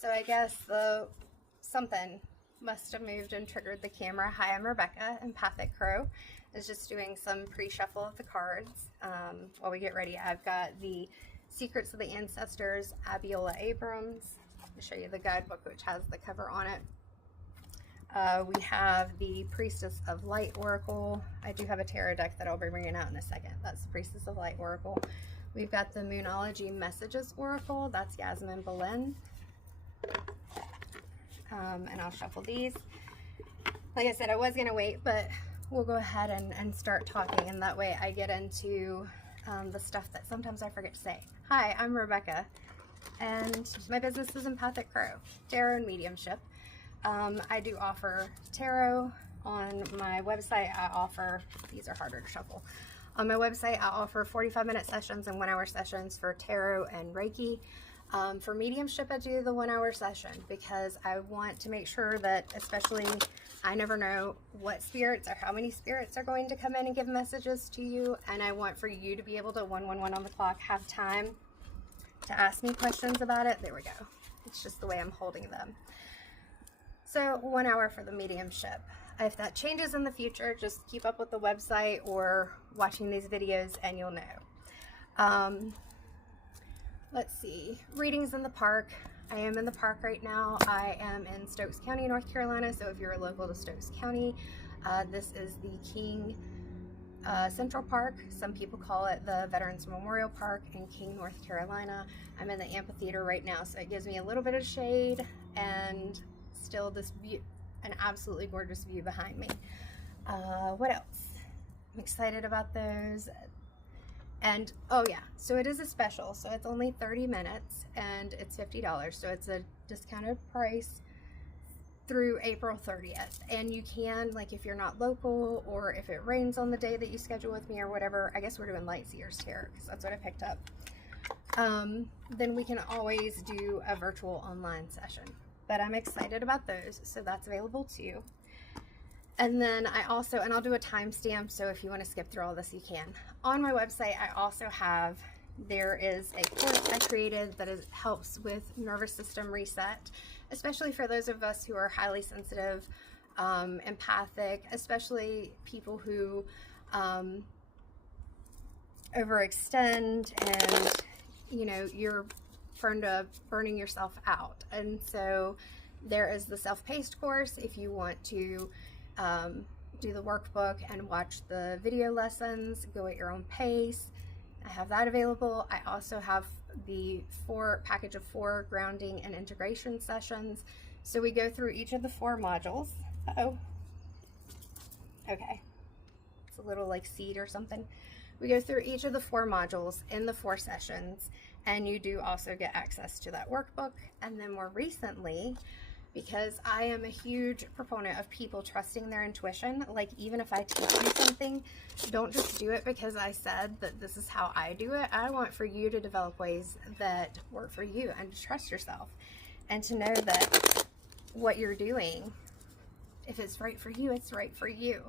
So I guess something must have moved and triggered the camera. Hi, I'm Rebecca. Empathic Crow is just doing some pre-shuffle of the cards. While we get ready, I've got the Secrets of the Ancestors, Abiola Abrams. I'll show you the guidebook, which has the cover on it. We have the Priestess of Light Oracle. I do have a tarot deck that I'll be bringing out in a second. That's the Priestess of Light Oracle. We've got the Moonology Messages Oracle. That's Yasmin Belen. And I'll shuffle these. Like I said, I was going to wait, but we'll go ahead and start talking, and that way I get into the stuff that sometimes I forget to say. Hi, I'm Rebecca, and my business is Empathic Crow, Tarot and Mediumship. I do offer tarot on my website. I offer, these are harder to shuffle. On my website, I offer 45-minute sessions and 1-hour sessions for tarot and Reiki. For mediumship, I do the 1-hour session because I want to make sure that, especially, I never know what spirits or how many spirits are going to come in and give messages to you, and I want for you to be able to, 111 on the clock, have time to ask me questions about it. There we go. It's just the way I'm holding them. So 1 hour for the mediumship. If that changes in the future, just keep up with the website or watching these videos and you'll know. Let's see, readings in the park. I am in the park right now. I am in Stokes County, North Carolina. So if you're local to Stokes County, this is the King Central Park. Some people call it the Veterans Memorial Park in King, North Carolina. I'm in the amphitheater right now, so it gives me a little bit of shade and still this view, an absolutely gorgeous view behind me. What else? I'm excited about those. And oh yeah, so it is a special, so it's only 30 minutes and it's $50, so it's a discounted price through April 30th. And you can, like, if you're not local or if it rains on the day that you schedule with me or whatever, I guess we're doing Light Seers Tarot because that's what I picked up, then we can always do a virtual online session. But I'm excited about those, so that's available too. And then I also, and I'll do a timestamp, so if you want to skip through all this, you can. On my website, I also have, there is a course I created that helps with nervous system reset, especially for those of us who are highly sensitive, empathic, especially people who overextend and, you know, you're prone to burning yourself out. And so there is the self-paced course if you want to do the workbook and watch the video lessons, go at your own pace. I have that available. I also have the package of 4 grounding and integration sessions. So we go through each of the 4 modules. Uh-oh. Okay. It's a little like seed or something. We go through each of the 4 modules in the 4 sessions, and you do also get access to that workbook. And then more recently, because I am a huge proponent of people trusting their intuition, like even if I teach you something, don't just do it because I said that this is how I do it. I want for you to develop ways that work for you and to trust yourself and to know that what you're doing, if it's right for you, it's right for you.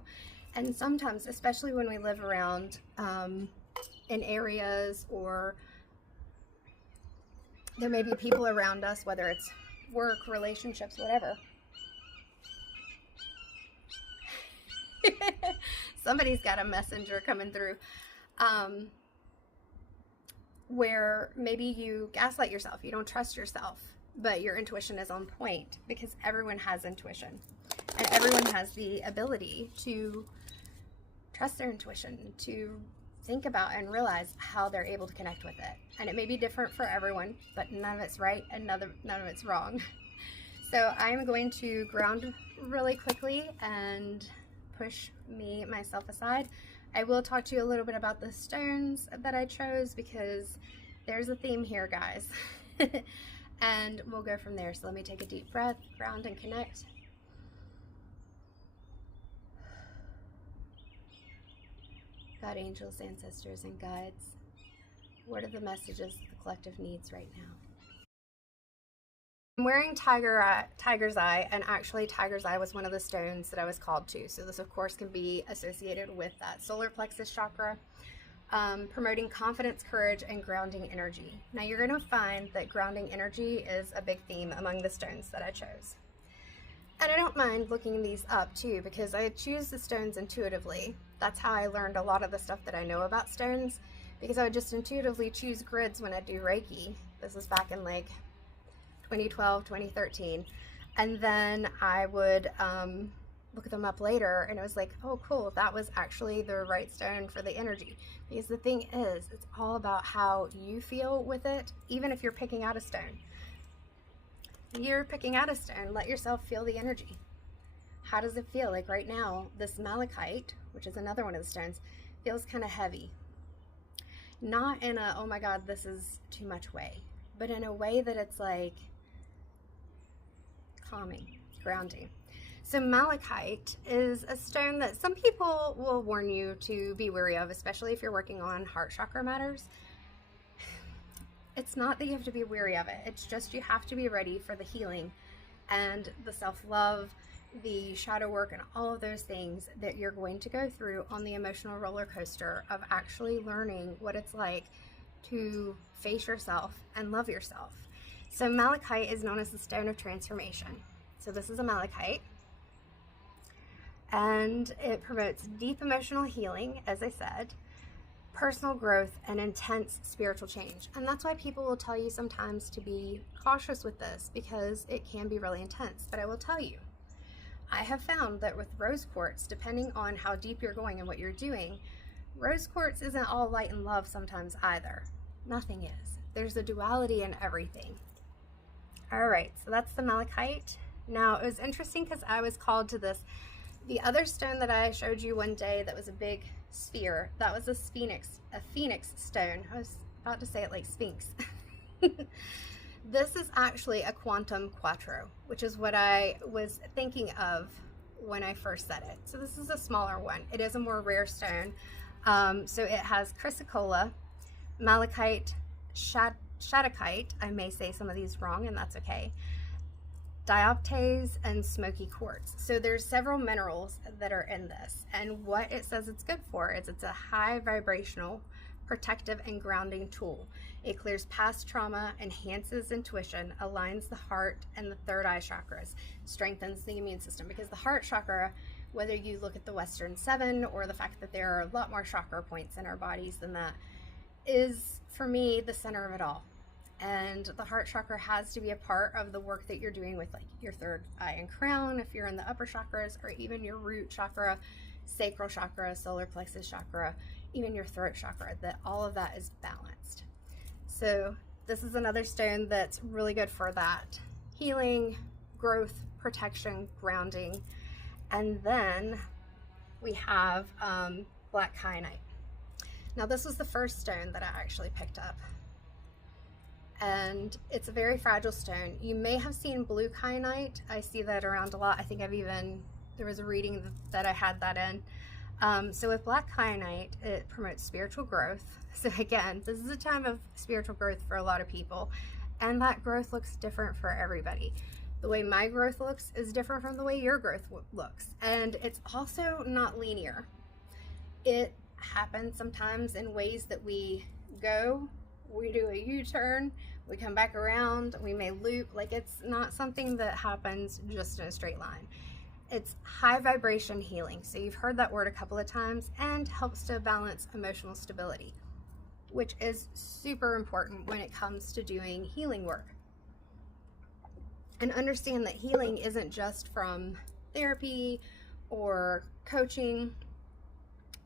And sometimes, especially when we live around in areas, or there may be people around us, whether it's work, relationships, whatever. Somebody's got a messenger coming through. Where maybe you gaslight yourself, you don't trust yourself, but your intuition is on point, because everyone has intuition and everyone has the ability to trust their intuition, to think about and realize how they're able to connect with it. And it may be different for everyone, but none of it's right and none of it's wrong. So I'm going to ground really quickly and push myself aside. I will talk to you a little bit about the stones that I chose, because there's a theme here, guys. And we'll go from there. So let me take a deep breath, ground and connect. God, angels, ancestors, and guides, what are the messages the collective needs right now? I'm wearing Tiger's Eye, and actually Tiger's Eye was one of the stones that I was called to. So this, of course, can be associated with that solar plexus chakra. promoting confidence, courage, and grounding energy. Now you're going to find that grounding energy is a big theme among the stones that I chose. And I don't mind looking these up too, because I choose the stones intuitively. That's how I learned a lot of the stuff that I know about stones, because I would just intuitively choose grids when I do Reiki. This was back in like 2012, 2013. And then I would look them up later, and it was like, oh cool, that was actually the right stone for the energy. Because the thing is, it's all about how you feel with it. Even if you're picking out a stone, let yourself feel the energy. How does it feel? Like right now, this malachite, which is another one of the stones, feels kind of heavy. Not in a, oh my god, this is too much way, but in a way that it's like calming, grounding. So malachite is a stone that some people will warn you to be wary of, especially if you're working on heart chakra matters. It's not that you have to be wary of it. It's just you have to be ready for the healing and the self-love, the shadow work, and all of those things that you're going to go through on the emotional roller coaster of actually learning what it's like to face yourself and love yourself. So malachite is known as the stone of transformation. So this is a malachite. And it promotes deep emotional healing, as I said, personal growth, and intense spiritual change. And that's why people will tell you sometimes to be cautious with this, because it can be really intense. But I will tell you, I have found that with rose quartz, depending on how deep you're going and what you're doing, rose quartz isn't all light and love sometimes either. Nothing is. There's a duality in everything. All right, so that's the malachite. Now, it was interesting because I was called to this. The other stone that I showed you one day that was a big sphere, that was a phoenix stone. I was about to say it like Sphinx. This is actually a quantum quattro, which is what I was thinking of when I first said it. So this is a smaller one. It is a more rare stone. So it has chrysocolla, malachite, shadokite. I may say some of these wrong, and that's okay. Dioptase, and smoky quartz. So there's several minerals that are in this, and what it says it's good for is it's a high vibrational, protective, and grounding tool. It clears past trauma, enhances intuition, aligns the heart and the third eye chakras, strengthens the immune system, because the heart chakra, whether you look at the Western 7 or the fact that there are a lot more chakra points in our bodies than that, is for me the center of it all. And the heart chakra has to be a part of the work that you're doing with like your third eye and crown, if you're in the upper chakras, or even your root chakra, sacral chakra, solar plexus chakra, even your throat chakra, that all of that is balanced. So this is another stone that's really good for that. Healing, growth, protection, grounding. And then we have black kyanite. Now this was the first stone that I actually picked up. And it's a very fragile stone. You may have seen blue kyanite. I see that around a lot. I think there was a reading that I had that in. So with black kyanite, it promotes spiritual growth. So again, this is a time of spiritual growth for a lot of people. And that growth looks different for everybody. The way my growth looks is different from the way your growth looks. And it's also not linear. It happens sometimes in ways that we do a U-turn, we come back around, we may loop. Like, it's not something that happens just in a straight line. It's high vibration healing. So you've heard that word a couple of times, and helps to balance emotional stability, which is super important when it comes to doing healing work. And understand that healing isn't just from therapy or coaching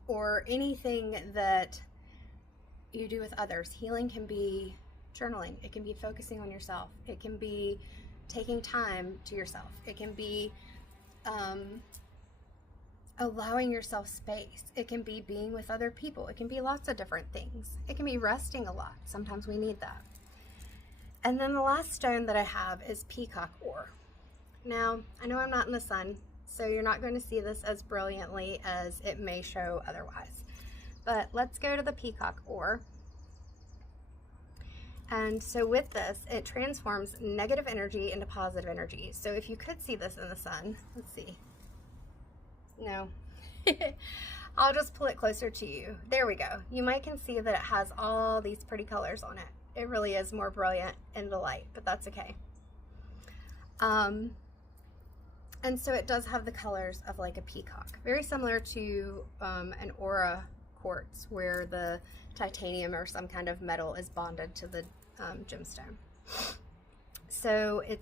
or anything that you do with others. Healing can be journaling. It can be focusing on yourself. It can be taking time to yourself. It can be allowing yourself space. It can be being with other people. It can be lots of different things. It can be resting a lot. Sometimes we need that. And then the last stone that I have is peacock ore. Now, I know I'm not in the sun, so you're not going to see this as brilliantly as it may show otherwise. But let's go to the peacock ore. And so with this, it transforms negative energy into positive energy. So if you could see this in the sun, let's see. No. I'll just pull it closer to you. There we go. You might can see that it has all these pretty colors on it. It really is more brilliant in the light, but that's okay. And so it does have the colors of like a peacock, very similar to an aura quartz, where the titanium or some kind of metal is bonded to the gemstone. So it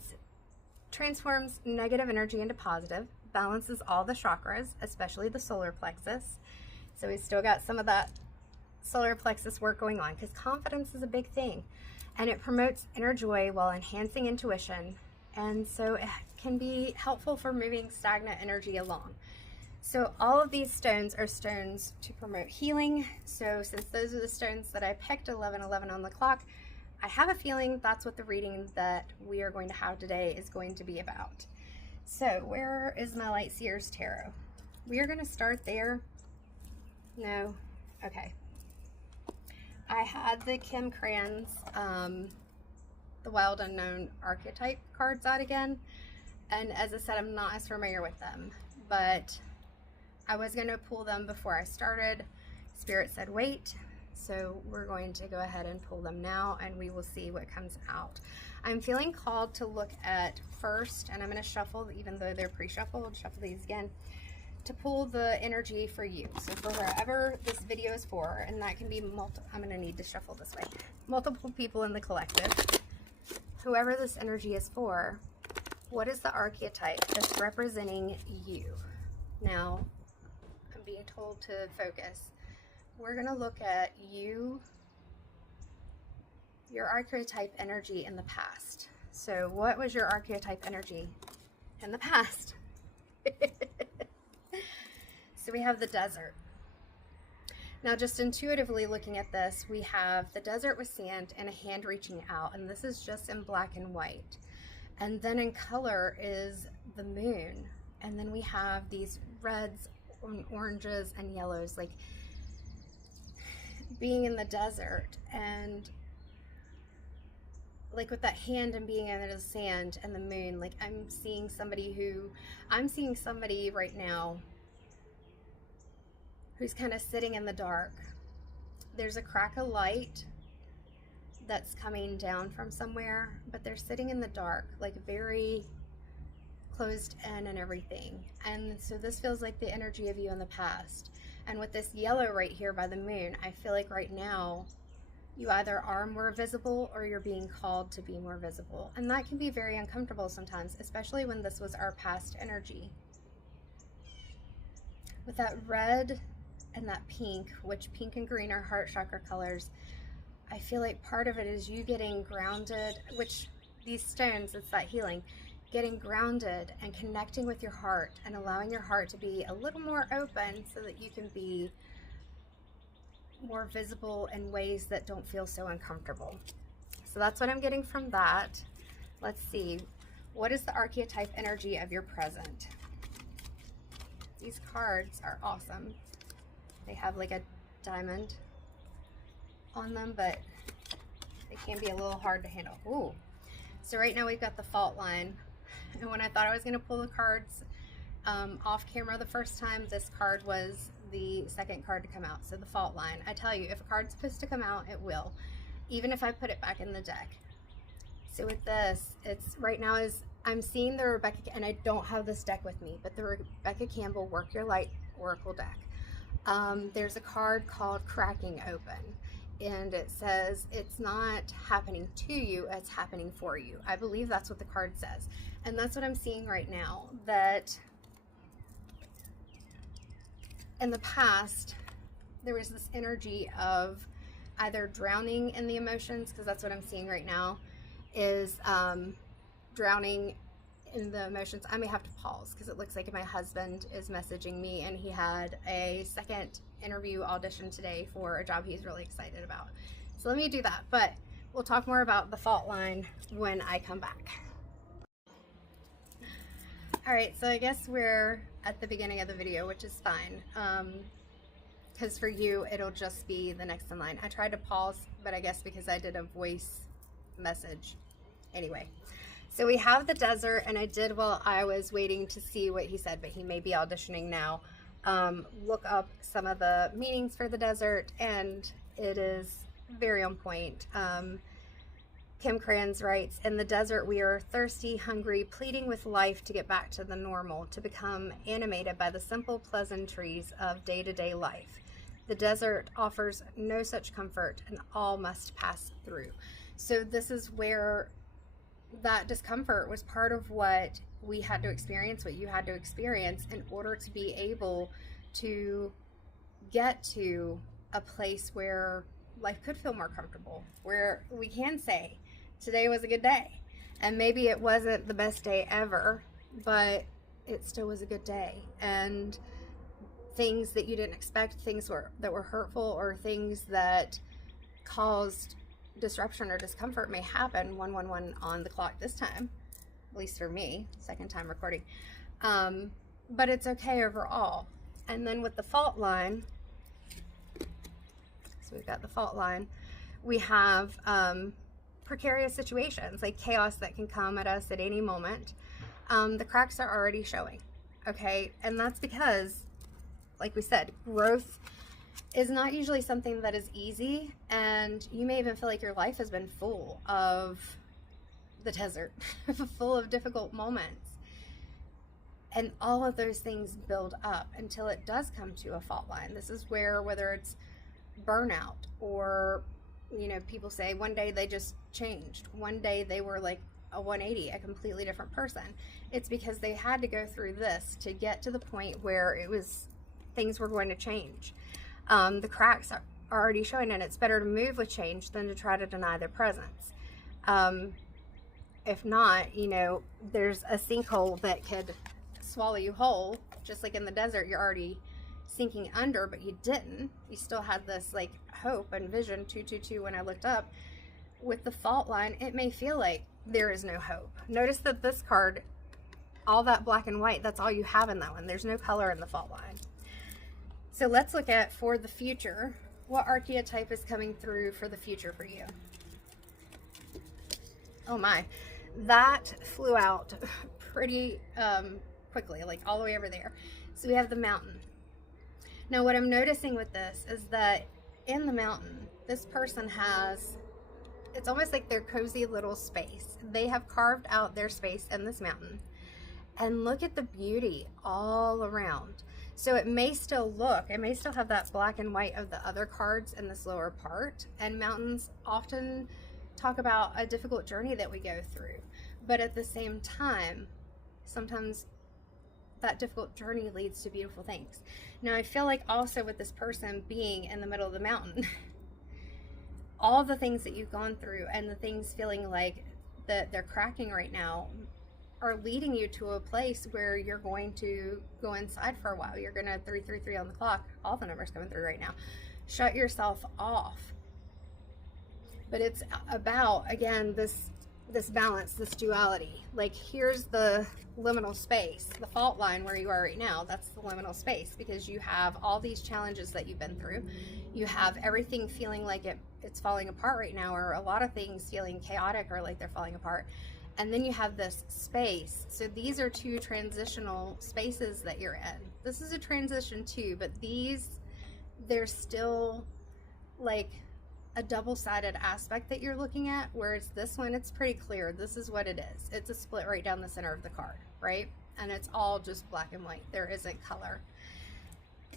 transforms negative energy into positive, balances all the chakras, especially the solar plexus. So we still got some of that solar plexus work going on, because confidence is a big thing, and it promotes inner joy while enhancing intuition, and so it can be helpful for moving stagnant energy along. So all of these stones are stones to promote healing. So since those are the stones that I picked, 1111 on the clock, I have a feeling that's what the reading that we are going to have today is going to be about. So where is my Light Seers Tarot? We are going to start there. No, okay. I had the Kim Cran's, the Wild Unknown Archetype cards out again. And as I said, I'm not as familiar with them, but I was going to pull them before I started. Spirit said wait, so we're going to go ahead and pull them now, and we will see what comes out. I'm feeling called to look at first, and I'm going to shuffle, even though they're pre-shuffled, shuffle these again, to pull the energy for you. So for wherever this video is for, and that can be I'm going to need to shuffle this way, multiple people in the collective, whoever this energy is for, what is the archetype that's representing you? Now, I'm being told to focus. We're going to look at you, your archetype energy in the past. So what was your archetype energy in the past? So we have the desert. Now, just intuitively looking at this, we have the desert with sand and a hand reaching out, and this is just in black and white. And then in color is the moon, and then we have these reds and oranges and yellows, like being in the desert, and like with that hand and being in the sand and the moon, like I'm seeing somebody right now who's kind of sitting in the dark. There's a crack of light that's coming down from somewhere, but they're sitting in the dark, like very closed in and everything. And so this feels like the energy of you in the past. And with this yellow right here by the moon, I feel like right now you either are more visible or you're being called to be more visible. And that can be very uncomfortable sometimes, especially when this was our past energy. With that red and that pink, which pink and green are heart chakra colors, I feel like part of it is you getting grounded, which these stones, it's that healing, getting grounded and connecting with your heart and allowing your heart to be a little more open so that you can be more visible in ways that don't feel so uncomfortable. So that's what I'm getting from that. Let's see, what is the archetype energy of your present? These cards are awesome. They have like a diamond on them, but they can be a little hard to handle. Ooh. So right now we've got the fault line, and when I thought I was going to pull the cards off camera the first time, this card was the second card to come out. So the fault line. I tell you, if a card's supposed to come out, it will, even if I put it back in the deck. So with this, it's right now is I'm seeing the Rebecca, and I don't have this deck with me, but the Rebecca Campbell Work Your Light Oracle deck. There's a card called Cracking Open, and it says it's not happening to you, it's happening for you. I believe that's what the card says, and that's what I'm seeing right now, that in the past there was this energy of either drowning in the emotions, because that's what I'm seeing right now, is drowning in the emotions. I may have to pause because it looks like my husband is messaging me, and he had a second interview audition today for a job he's really excited about. So let me do that, but we'll talk more about the fault line when I come back. All right, so I guess we're at the beginning of the video, which is fine, because for you it'll just be the next in line. I tried to pause, but I guess because I did a voice message. Anyway, so we have the desert, and I did while I was waiting to see what he said, but he may be auditioning now. look up some of the meanings for the desert, and it is very on point. Kim Kranz writes, in the desert we are thirsty, hungry, pleading with life to get back to the normal, to become animated by the simple pleasantries of day-to-day life. The desert offers no such comfort, and all must pass through. So this is where that discomfort was part of what we had to experience, what you had to experience, in order to be able to get to a place where life could feel more comfortable, where we can say, today was a good day. And maybe it wasn't the best day ever, but it still was a good day. And things that you didn't expect, things that were hurtful, or things that caused disruption or discomfort may happen 111 on the clock this time, at least for me, second time recording. But it's okay overall. And then with the fault line, so we've got the fault line, we have precarious situations, like chaos that can come at us at any moment. The cracks are already showing, okay? And that's because, like we said, growth is not usually something that is easy, and you may even feel like your life has been full of the desert, full of difficult moments. And all of those things build up until it does come to a fault line. This is where, whether it's burnout, or, you know, people say one day they just changed. One day they were like a 180, a completely different person. It's because they had to go through this to get to the point where it was, things were going to change. The cracks are already showing, and it's better to move with change than to try to deny their presence. If not, you know, there's a sinkhole that could swallow you whole. Just like in the desert, you're already sinking under, but you didn't. You still had this like hope and vision, 222, when I looked up. With the fault line, it may feel like there is no hope. Notice that this card, all that black and white, that's all you have in that one. There's no color in the fault line. So let's look at, for the future, what archetype is coming through for the future for you. Oh my, that flew out pretty quickly, like all the way over there. So we have the mountain. Now what I'm noticing with this is that in the mountain, this person has, it's almost like their cozy little space. They have carved out their space in this mountain. And look at the beauty all around. So it may still look, it may still have that black and white of the other cards in this lower part. And mountains often talk about a difficult journey that we go through. But at the same time, sometimes that difficult journey leads to beautiful things. Now I feel like also with this person being in the middle of the mountain, all the things that you've gone through and the things feeling like that they're cracking right now are leading you to a place where you're going to go inside for a while. You're going to 333 on the clock. All the numbers coming through right now. Shut yourself off. But it's about, again, this balance, this duality. Like, here's the liminal space, the fault line where you are right now. That's the liminal space, because you have all these challenges that you've been through. You have everything feeling like it's falling apart right now, or a lot of things feeling chaotic or like they're falling apart. And then you have this space. So these are two transitional spaces that you're in. This is a transition too, but there's still like a double-sided aspect that you're looking at, whereas this one, it's pretty clear. This is what it is. It's a split right down the center of the card, right? And it's all just black and white. There isn't color.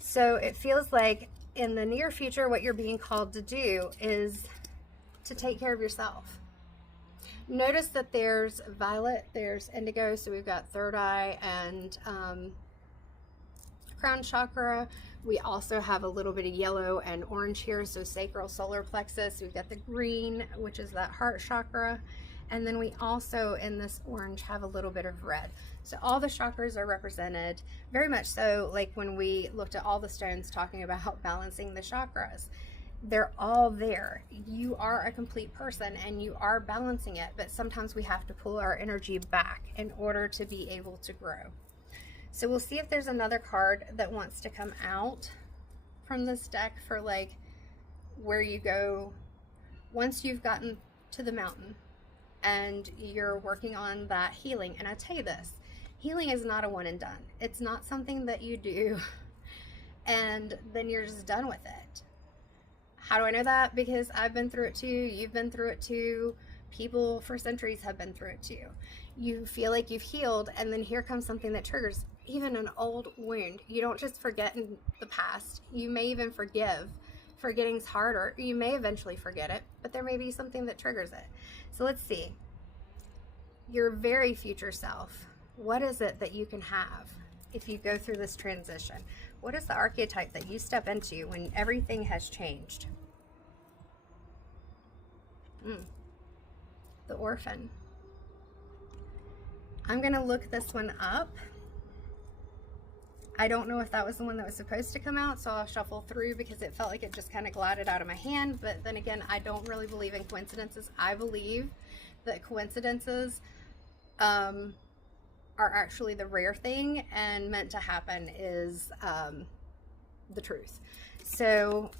So it feels like in the near future, what you're being called to do is to take care of yourself. Notice that there's violet, there's indigo, so we've got third eye and crown chakra. We also have a little bit of yellow and orange here, so sacral, solar plexus. We've got the green, which is that heart chakra. And then we also, in this orange, have a little bit of red. So all the chakras are represented, very much so like when we looked at all the stones talking about balancing the chakras. They're all there. You are a complete person and you are balancing it, but sometimes we have to pull our energy back in order to be able to grow. So we'll see if there's another card that wants to come out from this deck for like where you go once you've gotten to the mountain and you're working on that healing. And I tell you this, healing is not a one and done. It's not something that you do and then you're just done with it. How do I know that? Because I've been through it too. You've been through it too. People for centuries have been through it too. You feel like you've healed, and then here comes something that triggers even an old wound. You don't just forget in the past. You may even forgive. Forgetting's harder. You may eventually forget it, but there may be something that triggers it. So let's see. Your very future self. What is it that you can have if you go through this transition? What is the archetype that you step into when everything has changed? The orphan. I'm going to look this one up. I don't know if that was the one that was supposed to come out, so I'll shuffle through because it felt like it just kind of glided out of my hand. But then again, I don't really believe in coincidences. I believe that coincidences are actually the rare thing, and meant to happen is the truth. So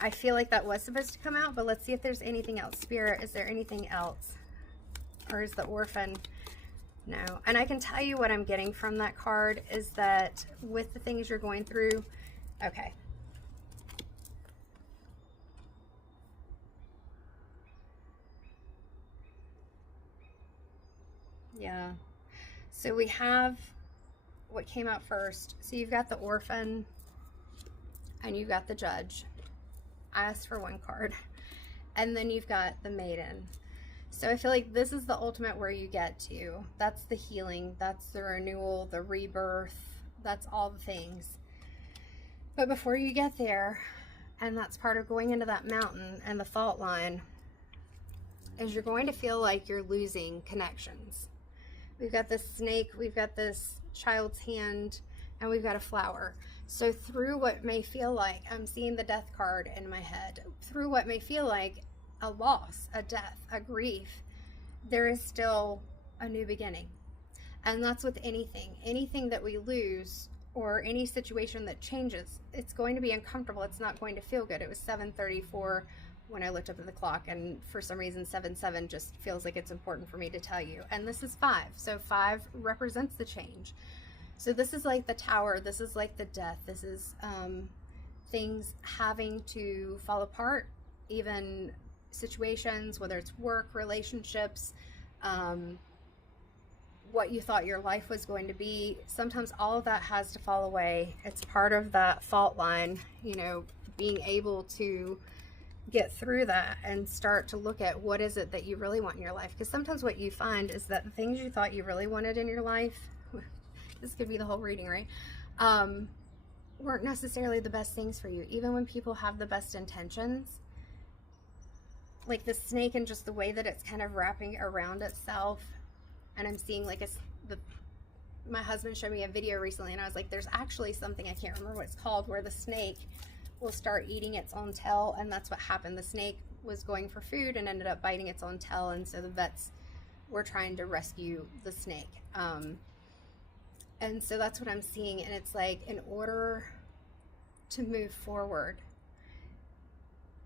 I feel like that was supposed to come out, but let's see if there's anything else. Spirit, is there anything else? Or is the orphan? No. And I can tell you what I'm getting from that card is that with the things you're going through, okay. Yeah. So we have what came out first. So you've got the orphan and you've got the judge. I asked for one card. And then you've got the maiden. So I feel like this is the ultimate where you get to. That's the healing. That's the renewal, the rebirth. That's all the things. But before you get there, and that's part of going into that mountain and the fault line, is you're going to feel like you're losing connections. We've got this snake, we've got this child's hand, and we've got a flower. So through what may feel like, I'm seeing the death card in my head, through what may feel like a loss, a death, a grief, there is still a new beginning. And that's with anything that we lose or any situation that changes, it's going to be uncomfortable. It's not going to feel good. It was 7:34 when I looked up at the clock, and for some reason 7:7 just feels like it's important for me to tell you. And this is 5, so 5 represents the change. So this is like the tower, this is like the death, this is things having to fall apart, even situations, whether it's work, relationships, what you thought your life was going to be. Sometimes all of that has to fall away. It's part of that fault line, you know, being able to get through that and start to look at what is it that you really want in your life. Because sometimes what you find is that the things you thought you really wanted in your life, this could be the whole reading, right? Weren't necessarily the best things for you. Even when people have the best intentions, like the snake and just the way that it's kind of wrapping around itself. And I'm seeing like my husband showed me a video recently, and I was like, there's actually something, I can't remember what it's called, where the snake will start eating its own tail. And that's what happened. The snake was going for food and ended up biting its own tail. And so the vets were trying to rescue the snake. And so that's what I'm seeing. And it's like, in order to move forward,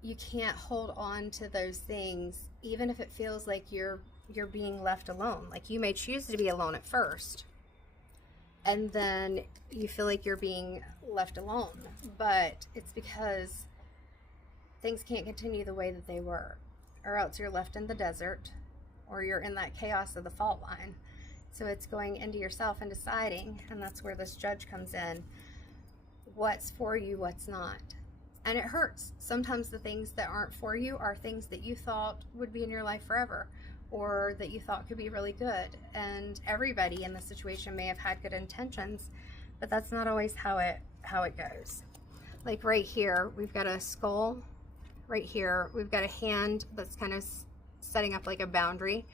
you can't hold on to those things, even if it feels like you're being left alone. Like you may choose to be alone at first, and then you feel like you're being left alone, but it's because things can't continue the way that they were, or else you're left in the desert, or you're in that chaos of the fault line. So it's going into yourself and deciding, and that's where this judge comes in, what's for you, what's not. And it hurts. Sometimes the things that aren't for you are things that you thought would be in your life forever, or that you thought could be really good. And everybody in the situation may have had good intentions, but that's not always how it goes. Like right here, we've got a skull. Right here, we've got a hand that's kind of setting up like a boundary.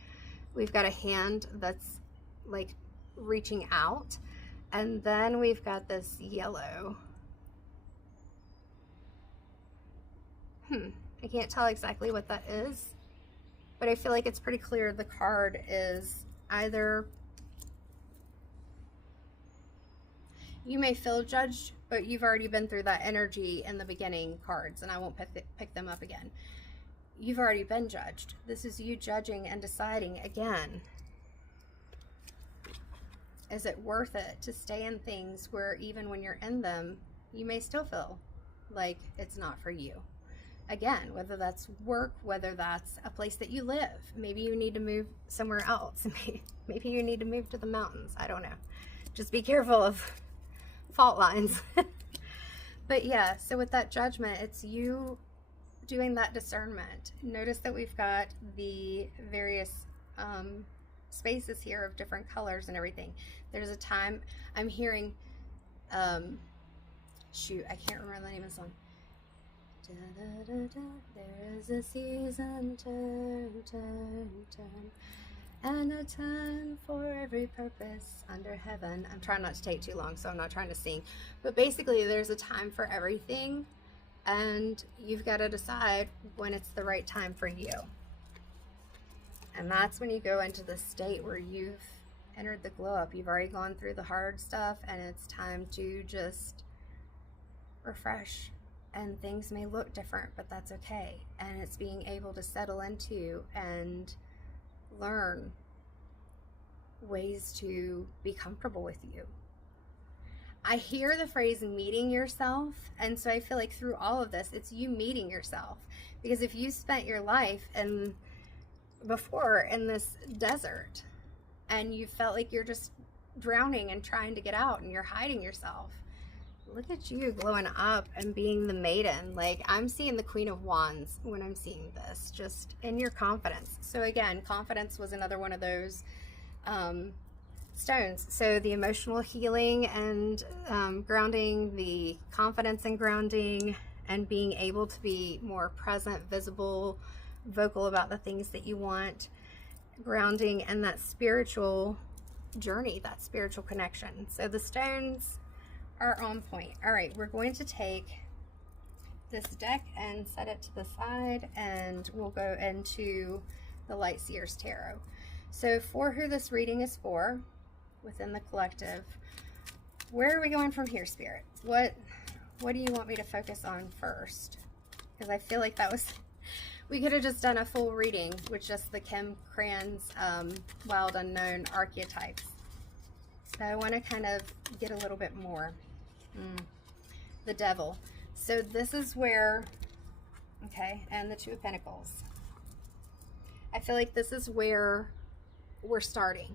We've got a hand that's like reaching out. And then we've got this yellow. I can't tell exactly what that is, but I feel like it's pretty clear the card is either you may feel judged, but you've already been through that energy in the beginning cards, and I won't pick them up again. You've already been judged. This is you judging and deciding again. Is it worth it to stay in things where even when you're in them, you may still feel like it's not for you. Again, whether that's work, whether that's a place that you live, maybe you need to move somewhere else. Maybe you need to move to the mountains. I don't know. Just be careful of fault lines. But yeah, so with that judgment, it's you doing that discernment. Notice that we've got the various spaces here of different colors and everything. There's a time I'm hearing, shoot, I can't remember the name of the song. Da, da, da, da. There is a season, turn, turn, turn, and a time for every purpose under heaven. I'm trying not to take too long, so I'm not trying to sing. But basically, there's a time for everything, and you've got to decide when it's the right time for you. And that's when you go into the state where you've entered the glow up. You've already gone through the hard stuff, and it's time to just refresh. And things may look different, but that's okay. And it's being able to settle into and learn ways to be comfortable with you. I hear the phrase meeting yourself, and so I feel like through all of this, it's you meeting yourself. Because if you spent your life before in this desert, and you felt like you're just drowning and trying to get out, and you're hiding yourself, look at you glowing up and being the maiden. Like, I'm seeing the Queen of Wands when I'm seeing this, just in your confidence. So again, confidence was another one of those stones. So the emotional healing and grounding, the confidence and grounding, and being able to be more present, visible, vocal about the things that you want, grounding, and that spiritual journey, that spiritual connection. So the stones are on point. All right, we're going to take this deck and set it to the side, and we'll go into the Light Seers Tarot. So for who this reading is for within the collective, where are we going from here, Spirit? What do you want me to focus on first? Because I feel like that was, we could have just done a full reading with just the Kim Cran's Wild Unknown Archetypes. So I want to kind of get a little bit more. The Devil. So this is where, okay, and the Two of Pentacles. I feel like this is where we're starting.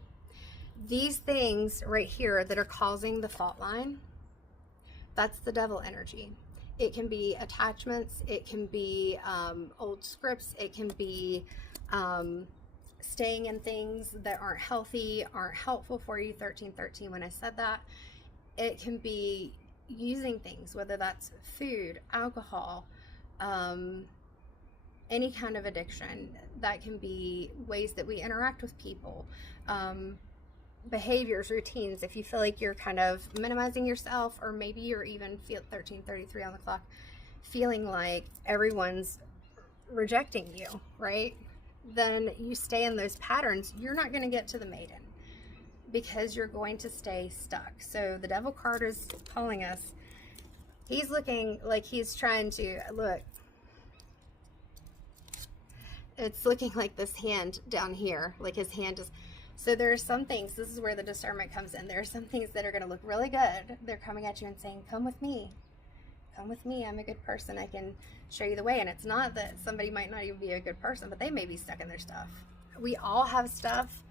These things right here that are causing the fault line, that's the Devil energy. It can be attachments, it can be old scripts, it can be staying in things that aren't healthy, aren't helpful for you. 1313 when I said that. It can be using things, whether that's food, alcohol, any kind of addiction. That can be ways that we interact with people, behaviors, routines. If you feel like you're kind of minimizing yourself, or maybe you're even 1333 on the clock, feeling like everyone's rejecting you, right? Then you stay in those patterns. You're not going to get to the maiden, because you're going to stay stuck. So the Devil card is calling us. He's looking like he's trying to, look, it's looking like this hand down here, like his hand is, so there are some things, this is where the discernment comes in. There are some things that are going to look really good. They're coming at you and saying, come with me. Come with me. I'm a good person. I can show you the way. And it's not that somebody might not even be a good person, but they may be stuck in their stuff. We all have stuff.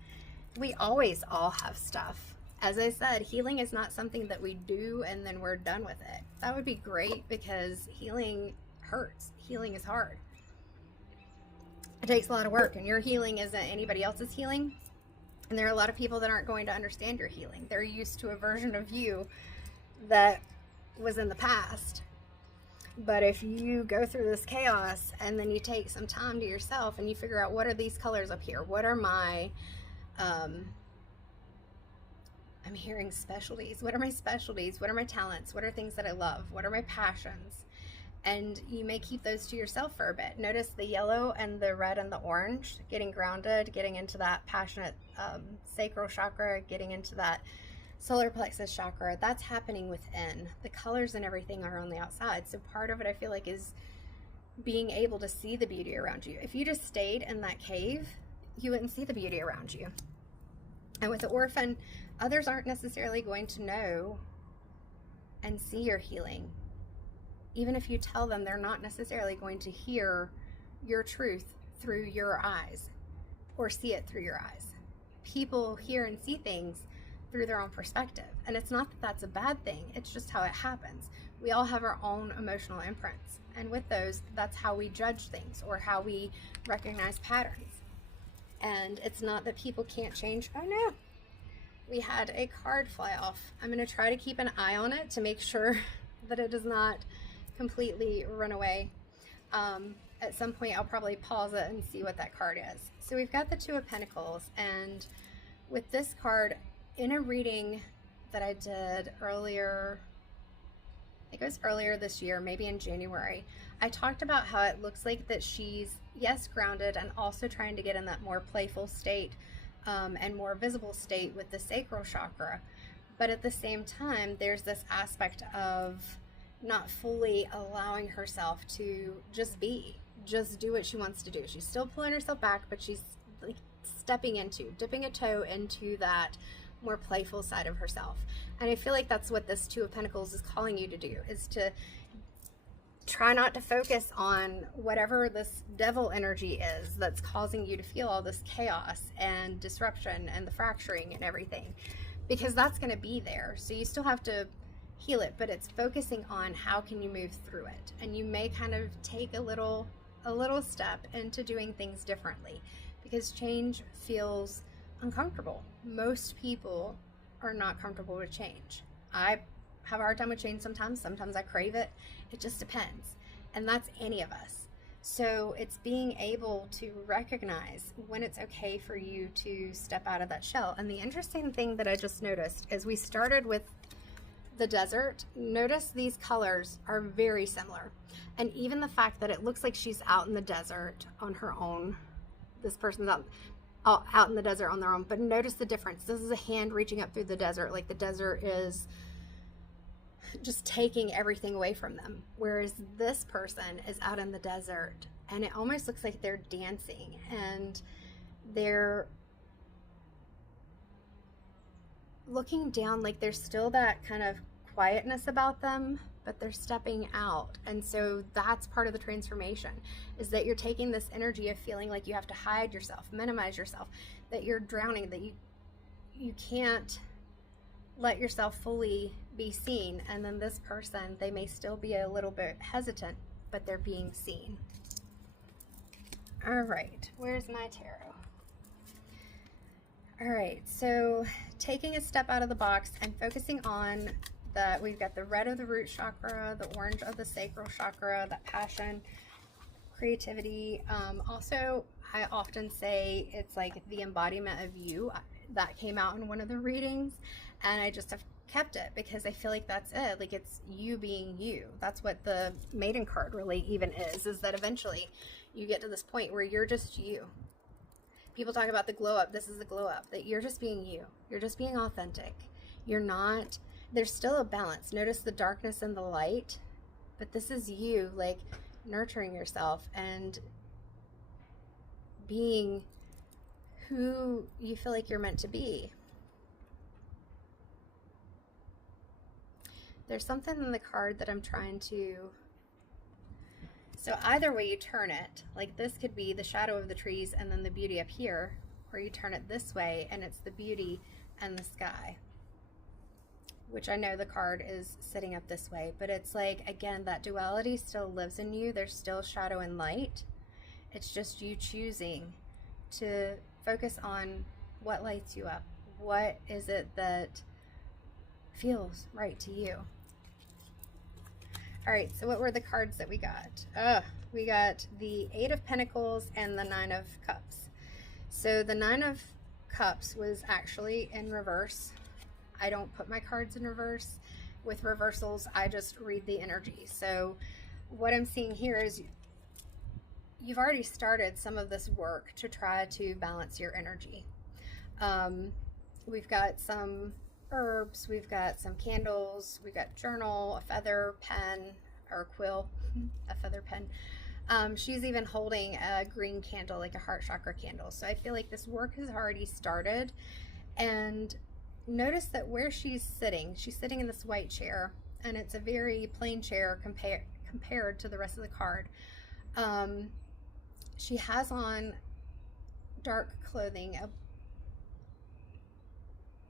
We always all have stuff. As I said, healing is not something that we do and then we're done with it. That would be great, because healing hurts. Healing is hard. It takes a lot of work, and your healing isn't anybody else's healing. And there are a lot of people that aren't going to understand your healing. They're used to a version of you that was in the past. But if you go through this chaos and then you take some time to yourself and you figure out, what are these colors up here? What are my I'm hearing specialties. What are my specialties? What are my talents? What are things that I love? What are my passions? And you may keep those to yourself for a bit. Notice the yellow and the red and the orange, getting grounded, getting into that passionate sacral chakra, getting into that solar plexus chakra. That's happening within. The colors and everything are on the outside. So part of it, I feel like, is being able to see the beauty around you. If you just stayed in that cave, you wouldn't see the beauty around you. And with the orphan, others aren't necessarily going to know and see your healing. Even if you tell them, they're not necessarily going to hear your truth through your eyes or see it through your eyes. People hear and see things through their own perspective. And it's not that that's a bad thing, it's just how it happens. We all have our own emotional imprints. And with those, that's how we judge things or how we recognize patterns. And it's not that people can't change. Oh no, we had a card fly off. I'm going to try to keep an eye on it to make sure that it does not completely run away. At some point I'll probably pause it and see what that card is. So we've got the Two of Pentacles, and with this card, in a reading that I did earlier, I think it was earlier this year, maybe in January, I talked about how it looks like that she's, yes, grounded, and also trying to get in that more playful state and more visible state with the sacral chakra. But at the same time, there's this aspect of not fully allowing herself to just be, just do what she wants to do. She's still pulling herself back, but she's like dipping a toe into that more playful side of herself. And I feel like that's what this Two of Pentacles is calling you to do, is to try not to focus on whatever this devil energy is that's causing you to feel all this chaos and disruption and the fracturing and everything, because that's going to be there. So you still have to heal it, but it's focusing on how can you move through it. And you may kind of take a little step into doing things differently, because change feels uncomfortable. Most people are not comfortable with change. I have a hard time with change sometimes I crave it. It just depends. And that's any of us. So it's being able to recognize when it's okay for you to step out of that shell. And the interesting thing that I just noticed is we started with the desert. Notice these colors are very similar. And even the fact that it looks like she's out in the desert on her own. This person's out in the desert on their own. But notice the difference. This is a hand reaching up through the desert. Like the desert is just taking everything away from them. Whereas this person is out in the desert and it almost looks like they're dancing and they're looking down, like there's still that kind of quietness about them, but they're stepping out. And so that's part of the transformation, is that you're taking this energy of feeling like you have to hide yourself, minimize yourself, that you're drowning, that you can't let yourself fully be seen. And then this person, they may still be a little bit hesitant, but they're being seen. All right, where's my tarot? All right, so taking a step out of the box and focusing on that, we've got the red of the root chakra, the orange of the sacral chakra, that passion, creativity. Also, I often say it's like the embodiment of you. That came out in one of the readings, and I just have kept it because I feel like that's it. Like it's you being you. That's what the Maiden card really even is that eventually you get to this point where you're just you. People talk about the glow up. This is the glow up, that you're just being you. You're just being authentic. You're not, there's still a balance. Notice the darkness and the light, but this is you, like nurturing yourself and being who you feel like you're meant to be. There's something in the card that I'm trying to, so either way you turn it, like this could be the shadow of the trees and then the beauty up here, or you turn it this way and it's the beauty and the sky, which I know the card is sitting up this way, but it's like, again, that duality still lives in you. There's still shadow and light. It's just you choosing to focus on what lights you up. What is it that feels right to you? All right, so what were the cards that we got? We got the Eight of Pentacles and the Nine of Cups. So the Nine of Cups was actually in reverse. I don't put my cards in reverse. With reversals, I just read the energy. So what I'm seeing here is you've already started some of this work to try to balance your energy. We've got some herbs, we've got some candles, we've got journal, a feather pen or quill, a feather pen. She's even holding a green candle, like a heart chakra candle. So I feel like this work has already started. And notice that where she's sitting in this white chair, and it's a very plain chair compared to the rest of the card. She has on dark clothing.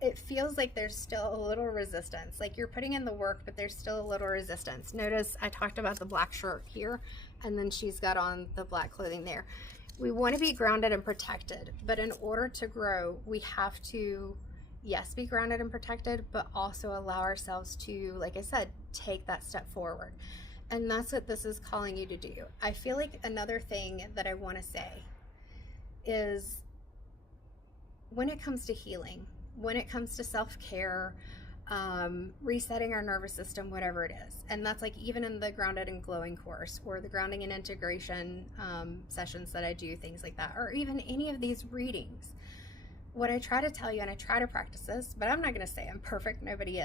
It feels like there's still a little resistance, like you're putting in the work, but there's still a little resistance. Notice I talked about the black shirt here, and then she's got on the black clothing there. We want to be grounded and protected, but in order to grow, we have to, yes, be grounded and protected, but also allow ourselves to, like I said, take that step forward. And that's what this is calling you to do. I feel like another thing that I want to say is, when it comes to healing, when it comes to self-care, resetting our nervous system, whatever it is, and that's like even in the Grounded and Glowing course, or the grounding and integration sessions that I do, things like that, or even any of these readings, what I try to tell you, and I try to practice this, but I'm not going to say I'm perfect, nobody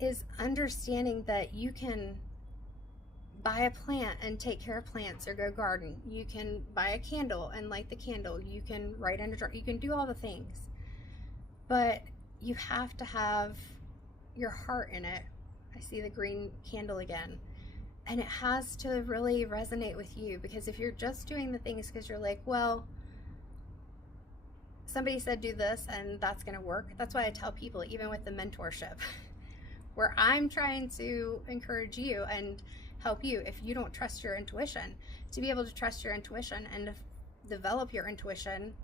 is understanding that you can buy a plant and take care of plants, or go garden. You can buy a candle and light the candle. You can write in a jar. You can do all the things, but you have to have your heart in it. I see the green candle again, and it has to really resonate with you, because if you're just doing the things because you're like, well, somebody said do this and that's going to work. That's why I tell people, even with the mentorship, where I'm trying to encourage you and help you, if you don't trust your intuition, to be able to trust your intuition and develop your intuition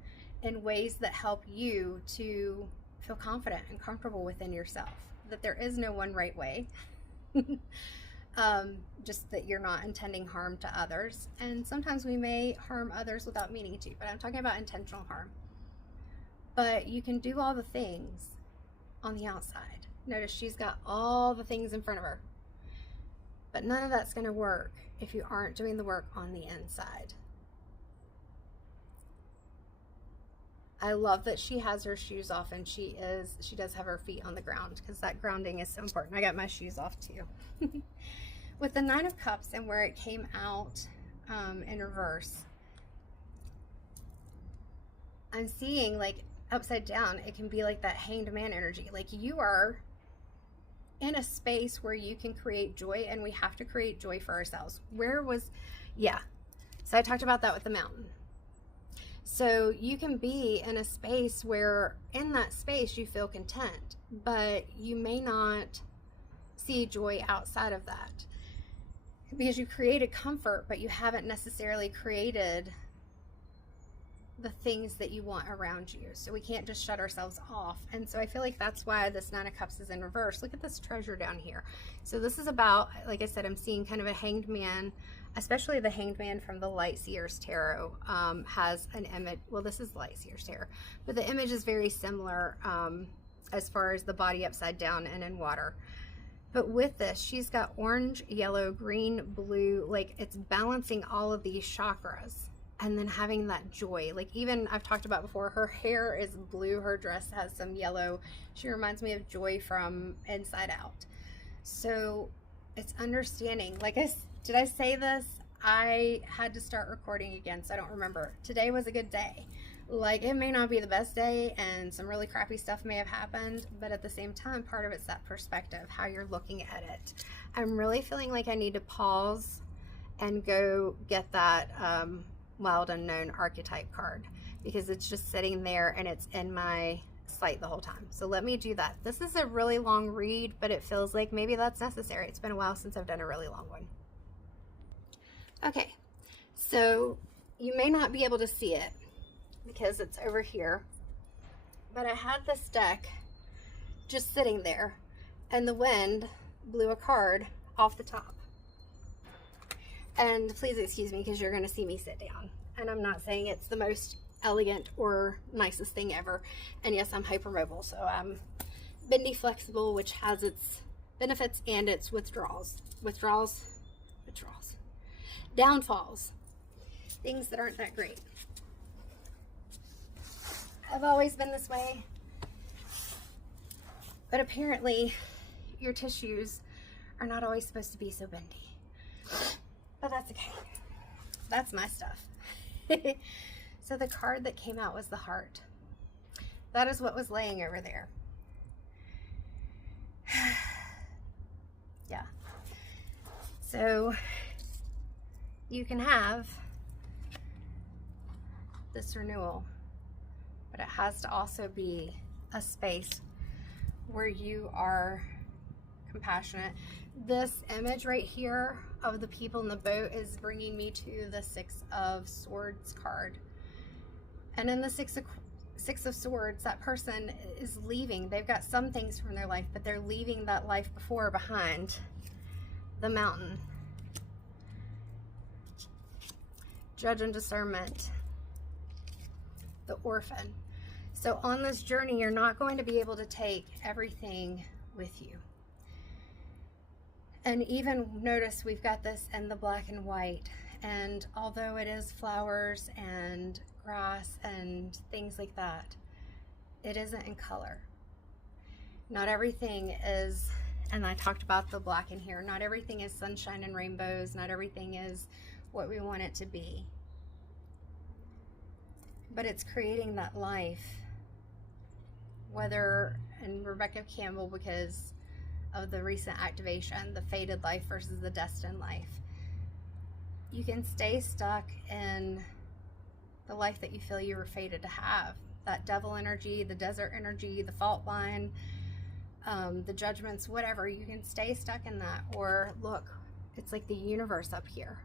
in ways that help you to feel confident and comfortable within yourself, that there is no one right way. Just that you're not intending harm to others, and sometimes we may harm others without meaning to, but I'm talking about intentional harm. But you can do all the things on the outside. Notice she's got all the things in front of her, but none of that's going to work if you aren't doing the work on the inside. I love that she has her shoes off, and she does have her feet on the ground, because that grounding is so important. I got my shoes off too. With the Nine of Cups and where it came out in reverse, I'm seeing, like, upside down, it can be like that Hanged Man energy. Like, you are in a space where you can create joy, and we have to create joy for ourselves. So I talked about that with the mountain. So you can be in a space where in that space you feel content, but you may not see joy outside of that, because you created comfort, but you haven't necessarily created the things that you want around you. So we can't just shut ourselves off. And so I feel like that's why this Nine of Cups is in reverse. Look at this treasure down here. So this is about, like I said, I'm seeing kind of a Hanged Man, especially the Hanged Man from the Light Seer's Tarot has an image. Well, this is Light Seer's Tarot, but the image is very similar as far as the body upside down and in water. But with this, she's got orange, yellow, green, blue, like it's balancing all of these chakras. And then having that joy, like, even I've talked about before, her hair is blue, her dress has some yellow. She reminds me of Joy from Inside Out. So it's understanding, like, did I say this? I had to start recording again, so I don't remember. Today was a good day. Like, it may not be the best day, and some really crappy stuff may have happened, but at the same time, part of it's that perspective, how you're looking at it. I'm really feeling like I need to pause and go get that Wild Unknown Archetype card, because it's just sitting there and it's in my sight the whole time. So let me do that. This is a really long read, but it feels like maybe that's necessary. It's been a while since I've done a really long one. Okay, so you may not be able to see it because it's over here, but I had this deck just sitting there, and the wind blew a card off the top. And please excuse me, because you're going to see me sit down. And I'm not saying it's the most elegant or nicest thing ever. And yes, I'm hypermobile, so I'm bendy flexible, which has its benefits and its withdrawals. Downfalls. Things that aren't that great. I've always been this way. But apparently, your tissues are not always supposed to be so bendy. But that's okay. That's my stuff. So the card that came out was the heart. That is what was laying over there. Yeah. So you can have this renewal, but it has to also be a space where you are compassionate. This image right here of the people in the boat is bringing me to the Six of Swords card. And in the Six of Swords, that person is leaving. They've got some things from their life, but they're leaving that life before behind. The Mountain. Judge and Discernment. The Orphan. So on this journey, you're not going to be able to take everything with you. And even notice we've got this in the black and white. And although it is flowers and grass and things like that, it isn't in color. Not everything is, and I talked about the black in here, not everything is sunshine and rainbows. Not everything is what we want it to be. But it's creating that life. Whether, and Rebecca Campbell, because of the recent activation, the fated life versus the destined life. You can stay stuck in the life that you feel you were fated to have. That devil energy, the desert energy, the fault line, the judgments, whatever. You can stay stuck in that. Or look, it's like the universe up here.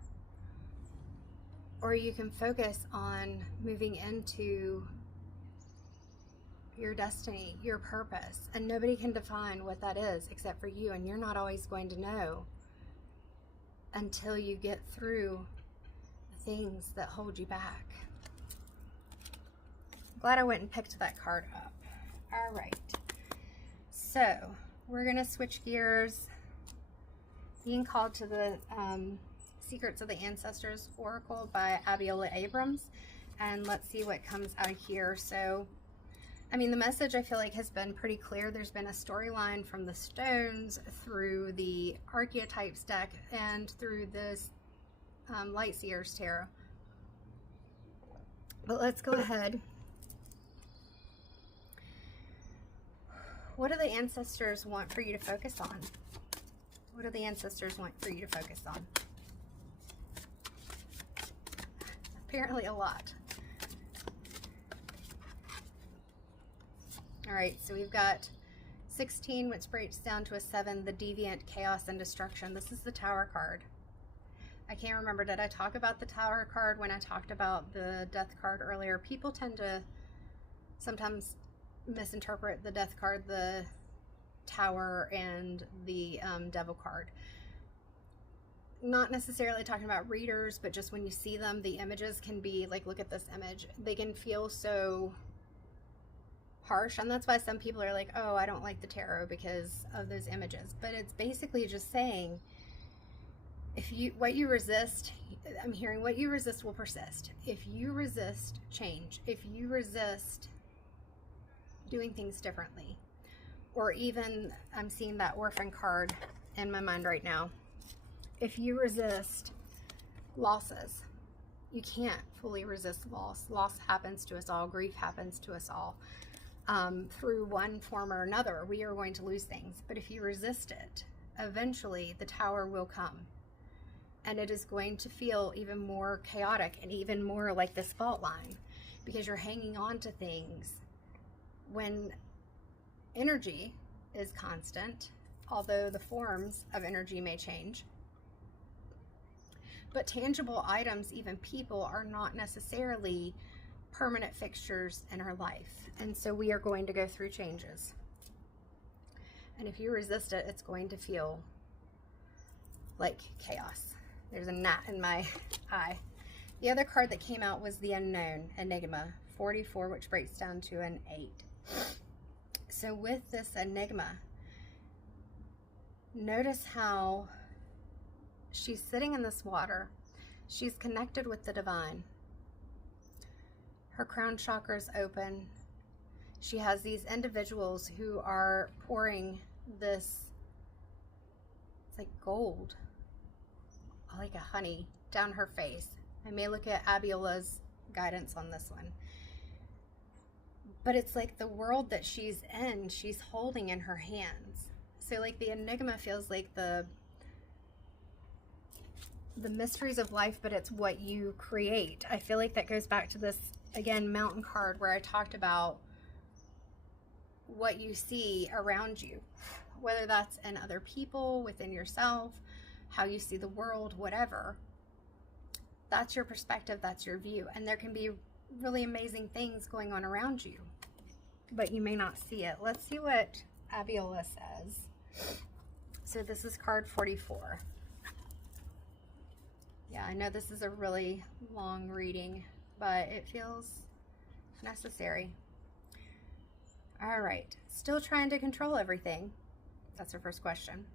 Or you can focus on moving into your destiny, your purpose, and nobody can define what that is except for you, and you're not always going to know until you get through the things that hold you back. Glad I went and picked that card up. All right, so we're gonna switch gears. Being called to the Secrets of the Ancestors Oracle by Abiola Abrams, and let's see what comes out here. So I mean, the message I feel like has been pretty clear. There's been a storyline from the stones through the Archetypes deck and through this Light Seer's Tarot. But let's go ahead. What do the ancestors want for you to focus on? What do the ancestors want for you to focus on? Apparently a lot. All right, so we've got 16, which breaks down to a 7, the Deviant, Chaos, and Destruction. This is the Tower card. I can't remember, did I talk about the Tower card when I talked about the Death card earlier? People tend to sometimes misinterpret the Death card, the Tower, and the Devil card. Not necessarily talking about readers, but just when you see them, the images can be like, look at this image. They can feel so harsh, and that's why some people are like, oh, I don't like the tarot because of those images. But it's basically just saying, if you, what you resist, I'm hearing what you resist will persist. If you resist change, if you resist doing things differently, or even I'm seeing that Orphan card in my mind right now. If you resist losses, you can't fully resist loss. Loss happens to us all. Grief happens to us all. Through one form or another, we are going to lose things. But if you resist it, eventually the Tower will come. And it is going to feel even more chaotic and even more like this fault line, because you're hanging on to things when energy is constant, although the forms of energy may change. But tangible items, even people, are not necessarily permanent fixtures in our life. And so we are going to go through changes. And if you resist it, it's going to feel like chaos. There's a gnat in my eye. The other card that came out was the Unknown, Enigma, 44, which breaks down to an 8. So with this Enigma, notice how she's sitting in this water. She's connected with the divine. Her crown chakra is open. She has these individuals who are pouring this, it's like gold, like a honey, down her face. I may look at Abiola's guidance on this one. But it's like the world that she's in, she's holding in her hands. So like the enigma feels like the mysteries of life, but it's what you create. I feel like that goes back to this, again, mountain card where I talked about what you see around you, whether that's in other people, within yourself, how you see the world, whatever. That's your perspective, that's your view. And there can be really amazing things going on around you, but you may not see it. Let's see what Abiola says. So this is card 44. Yeah, I know this is a really long reading, but it feels necessary. All right, still trying to control everything? That's our first question.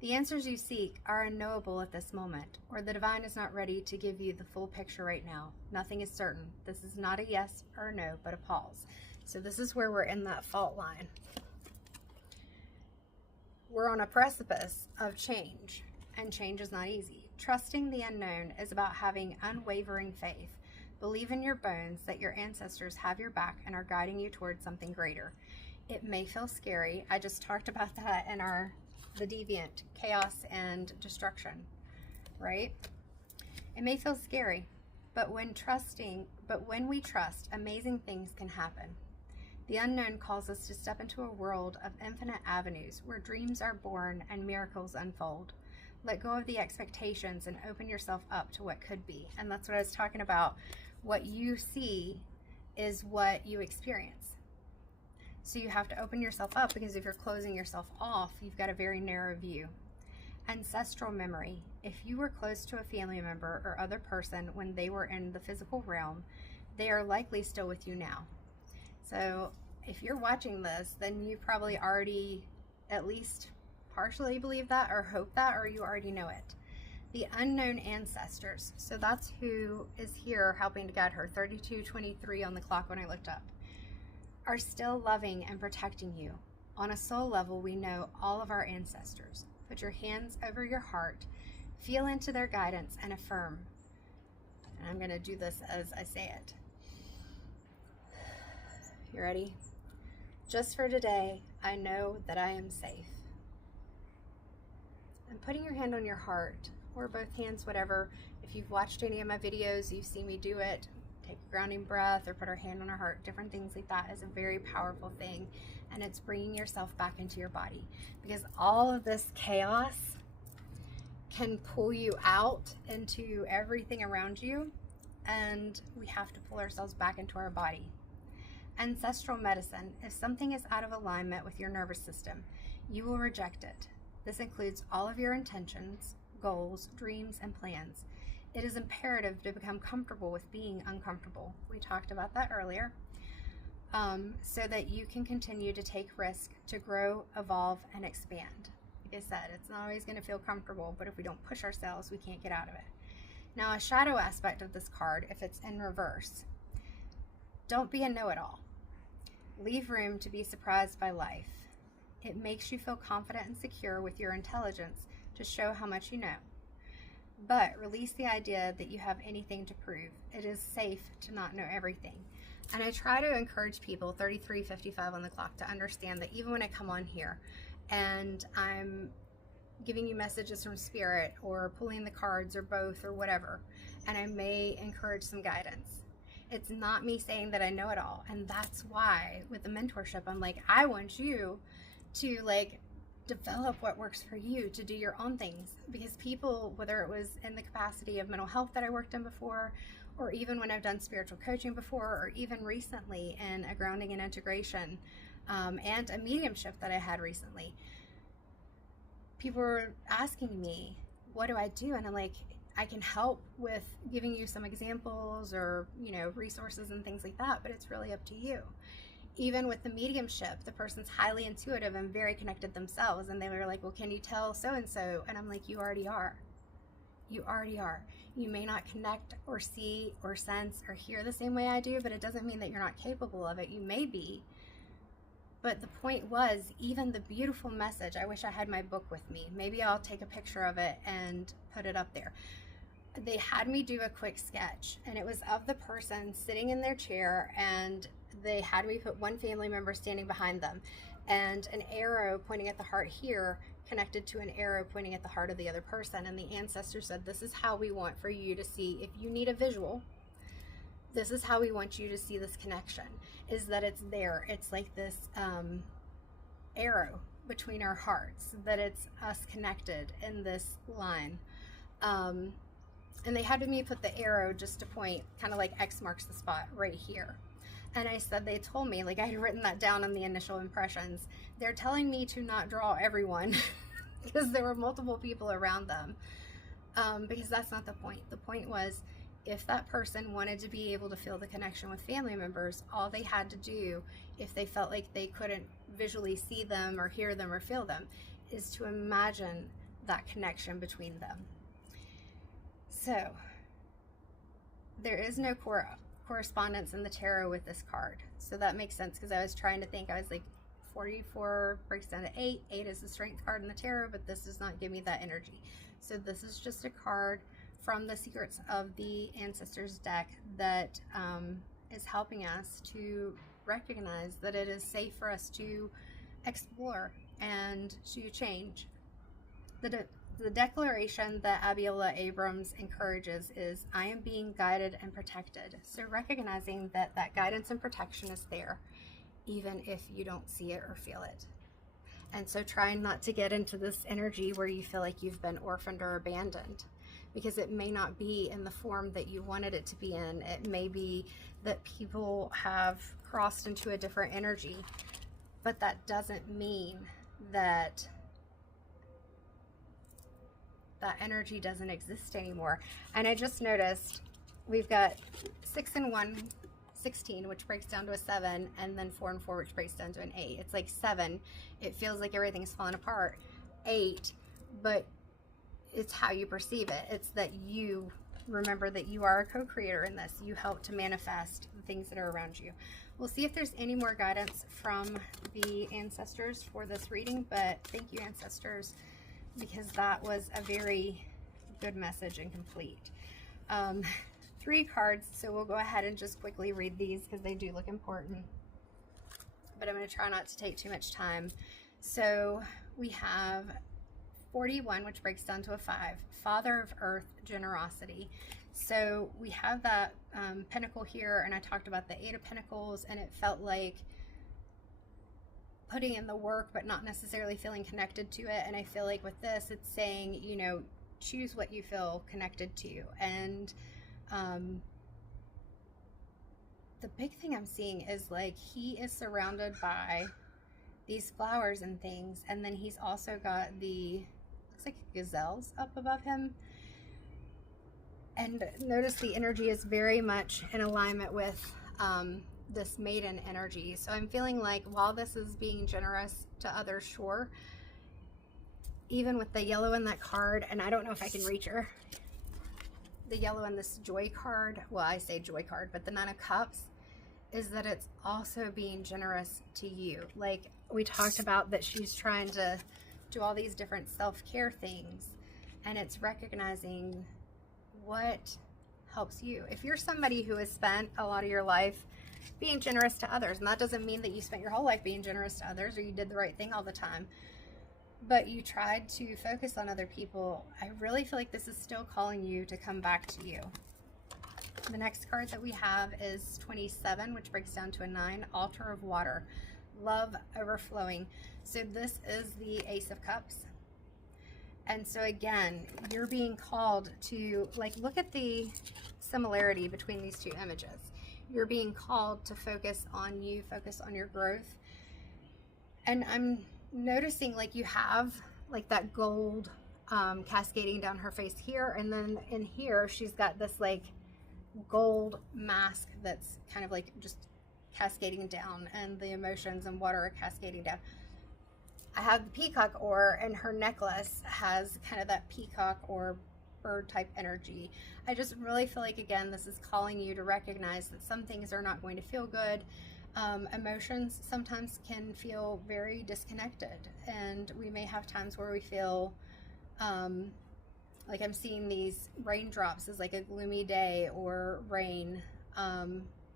The answers you seek are unknowable at this moment, or the divine is not ready to give you the full picture right now. Nothing is certain. This is not a yes or a no, but a pause. So this is where we're in that fault line. We're on a precipice of change, and change is not easy. Trusting the unknown is about having unwavering faith. Believe in your bones that your ancestors have your back and are guiding you towards something greater. It may feel scary. I just talked about that in the deviant, chaos and destruction, right? It may feel scary, but when we trust, amazing things can happen. The unknown calls us to step into a world of infinite avenues where dreams are born and miracles unfold. Let go of the expectations and open yourself up to what could be. And that's what I was talking about. What you see is what you experience. So you have to open yourself up, because if you're closing yourself off, you've got a very narrow view. Ancestral memory. If you were close to a family member or other person when they were in the physical realm, they are likely still with you now. So if you're watching this, then you probably already at least partially believe that, or hope that, or you already know it. The unknown ancestors. So that's who is here helping to guide her. 3223 on the clock when I looked up. Are still loving and protecting you. On a soul level, we know all of our ancestors. Put your hands over your heart, feel into their guidance, and affirm. And I'm going to do this as I say it. You ready? Just for today, I know that I am safe. And putting your hand on your heart, or both hands, whatever. If you've watched any of my videos, you've seen me do it. Take a grounding breath or put our hand on our heart. Different things like that is a very powerful thing. And it's bringing yourself back into your body. Because all of this chaos can pull you out into everything around you. And we have to pull ourselves back into our body. Ancestral medicine. If something is out of alignment with your nervous system, you will reject it. This includes all of your intentions, goals, dreams, and plans. It is imperative to become comfortable with being uncomfortable. We talked about that earlier. So that you can continue to take risk to grow, evolve, and expand. Like I said, it's not always going to feel comfortable, but if we don't push ourselves, we can't get out of it. Now, a shadow aspect of this card, if it's in reverse, don't be a know-it-all. Leave room to be surprised by life. It makes you feel confident and secure with your intelligence to show how much you know. But release the idea that you have anything to prove. It is safe to not know everything. And I try to encourage people, 33:55 on the clock, to understand that even when I come on here and I'm giving you messages from spirit or pulling the cards or both or whatever, and I may encourage some guidance, it's not me saying that I know it all. And that's why with the mentorship, I'm like, I want you to develop what works for you, to do your own things. Because people, whether it was in the capacity of mental health that I worked in before, or even when I've done spiritual coaching before, or even recently in a grounding and integration and a mediumship that I had recently, people were asking me, what do I do? And I'm like, I can help with giving you some examples or, resources and things like that, but it's really up to you. Even with the mediumship, the person's highly intuitive and very connected themselves, and they were like, well, can you tell so-and-so? And I'm like, you already are. You already are. You may not connect or see or sense or hear the same way I do, but it doesn't mean that you're not capable of it. You may be. But the point was, even the beautiful message, I wish I had my book with me. Maybe I'll take a picture of it and put it up there. They had me do a quick sketch, and it was of the person sitting in their chair, and they had me put one family member standing behind them, and an arrow pointing at the heart here connected to an arrow pointing at the heart of the other person. And the ancestors said, this is how we want for you to see, if you need a visual, this is how we want you to see this connection, is that it's there. It's like this arrow between our hearts, that it's us connected in this line. And they had me put the arrow just to point, kind of like X marks the spot right here. And I said, they told me, like I had written that down on the initial impressions, they're telling me to not draw everyone because there were multiple people around them. Because that's not the point. The point was, if that person wanted to be able to feel the connection with family members, all they had to do, if they felt like they couldn't visually see them or hear them or feel them, is to imagine that connection between them. So there is no correspondence in the tarot with this card. So that makes sense, because I was trying to think, I was like, 44 breaks down to 8. 8 is the strength card in the tarot, but this does not give me that energy. So this is just a card from the Secrets of the Ancestors deck that is helping us to recognize that it is safe for us to explore and to change. The declaration that Abiola Abrams encourages is, I am being guided and protected. So recognizing that that guidance and protection is there, even if you don't see it or feel it. And so trying not to get into this energy where you feel like you've been orphaned or abandoned, because it may not be in the form that you wanted it to be in. It may be that people have crossed into a different energy, but that doesn't mean that that energy doesn't exist anymore. And I just noticed we've got 6 and 1, 16, which breaks down to a 7, and then 4 and 4, which breaks down to an 8. It's like 7, it feels like everything's falling apart. 8, but it's how you perceive it. It's that you remember that you are a co-creator in this. You help to manifest the things that are around you. We'll see if there's any more guidance from the ancestors for this reading, but thank you, ancestors, because that was a very good message and complete. 3 cards, so we'll go ahead and just quickly read these because they do look important, but I'm going to try not to take too much time. So we have 41, which breaks down to a 5, Father of Earth, generosity. So we have that pentacle here, and I talked about the 8 of Pentacles, and it felt like putting in the work but not necessarily feeling connected to it. And I feel like with this, it's saying, you know, choose what you feel connected to. And the big thing I'm seeing is like he is surrounded by these flowers and things, and then he's also got the, looks like gazelles up above him. And notice the energy is very much in alignment with this maiden energy. So I'm feeling like while this is being generous to others, sure, even with the yellow in that card, and I don't know if I can reach her, the yellow in this joy card, well, I say joy card, but the 9 of Cups, is that it's also being generous to you. Like we talked about, that she's trying to do all these different self-care things, and it's recognizing what helps you. If you're somebody who has spent a lot of your life being generous to others, and that doesn't mean that you spent your whole life being generous to others or you did the right thing all the time, but you tried to focus on other people, I really feel like this is still calling you to come back to you. The next card that we have is 27, which breaks down to a 9, Altar of Water, love overflowing. So this is the Ace of Cups. And so again, you're being called to, like, look at the similarity between these two images. You're being called to focus on you, focus on your growth. And I'm noticing like you have like that gold cascading down her face here, and then in here she's got this like gold mask that's kind of like just cascading down, and the emotions and water are cascading down. I have the peacock ore, and her necklace has kind of that peacock or bird type energy. I just really feel like, again, this is calling you to recognize that some things are not going to feel good. Emotions sometimes can feel very disconnected, and we may have times where we feel like I'm seeing these raindrops as like a gloomy day or rain,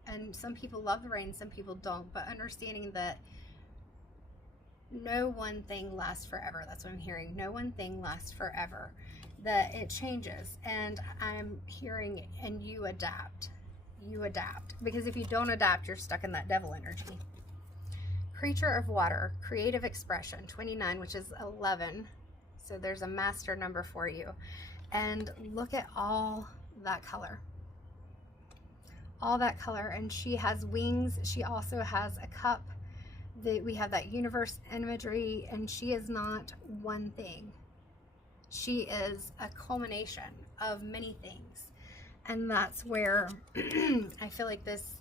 And some people love the rain, some people don't, but understanding that no one thing lasts forever. That's what I'm hearing. No one thing lasts forever. That it changes. And I'm hearing, and you adapt. You adapt. Because if you don't adapt, you're stuck in that devil energy. Creature of water, creative expression, 29, which is 11. So there's a master number for you. And look at all that color. All that color. And she has wings. She also has a cup. We have that universe imagery, and she is not one thing. She is a culmination of many things. And that's where I feel like this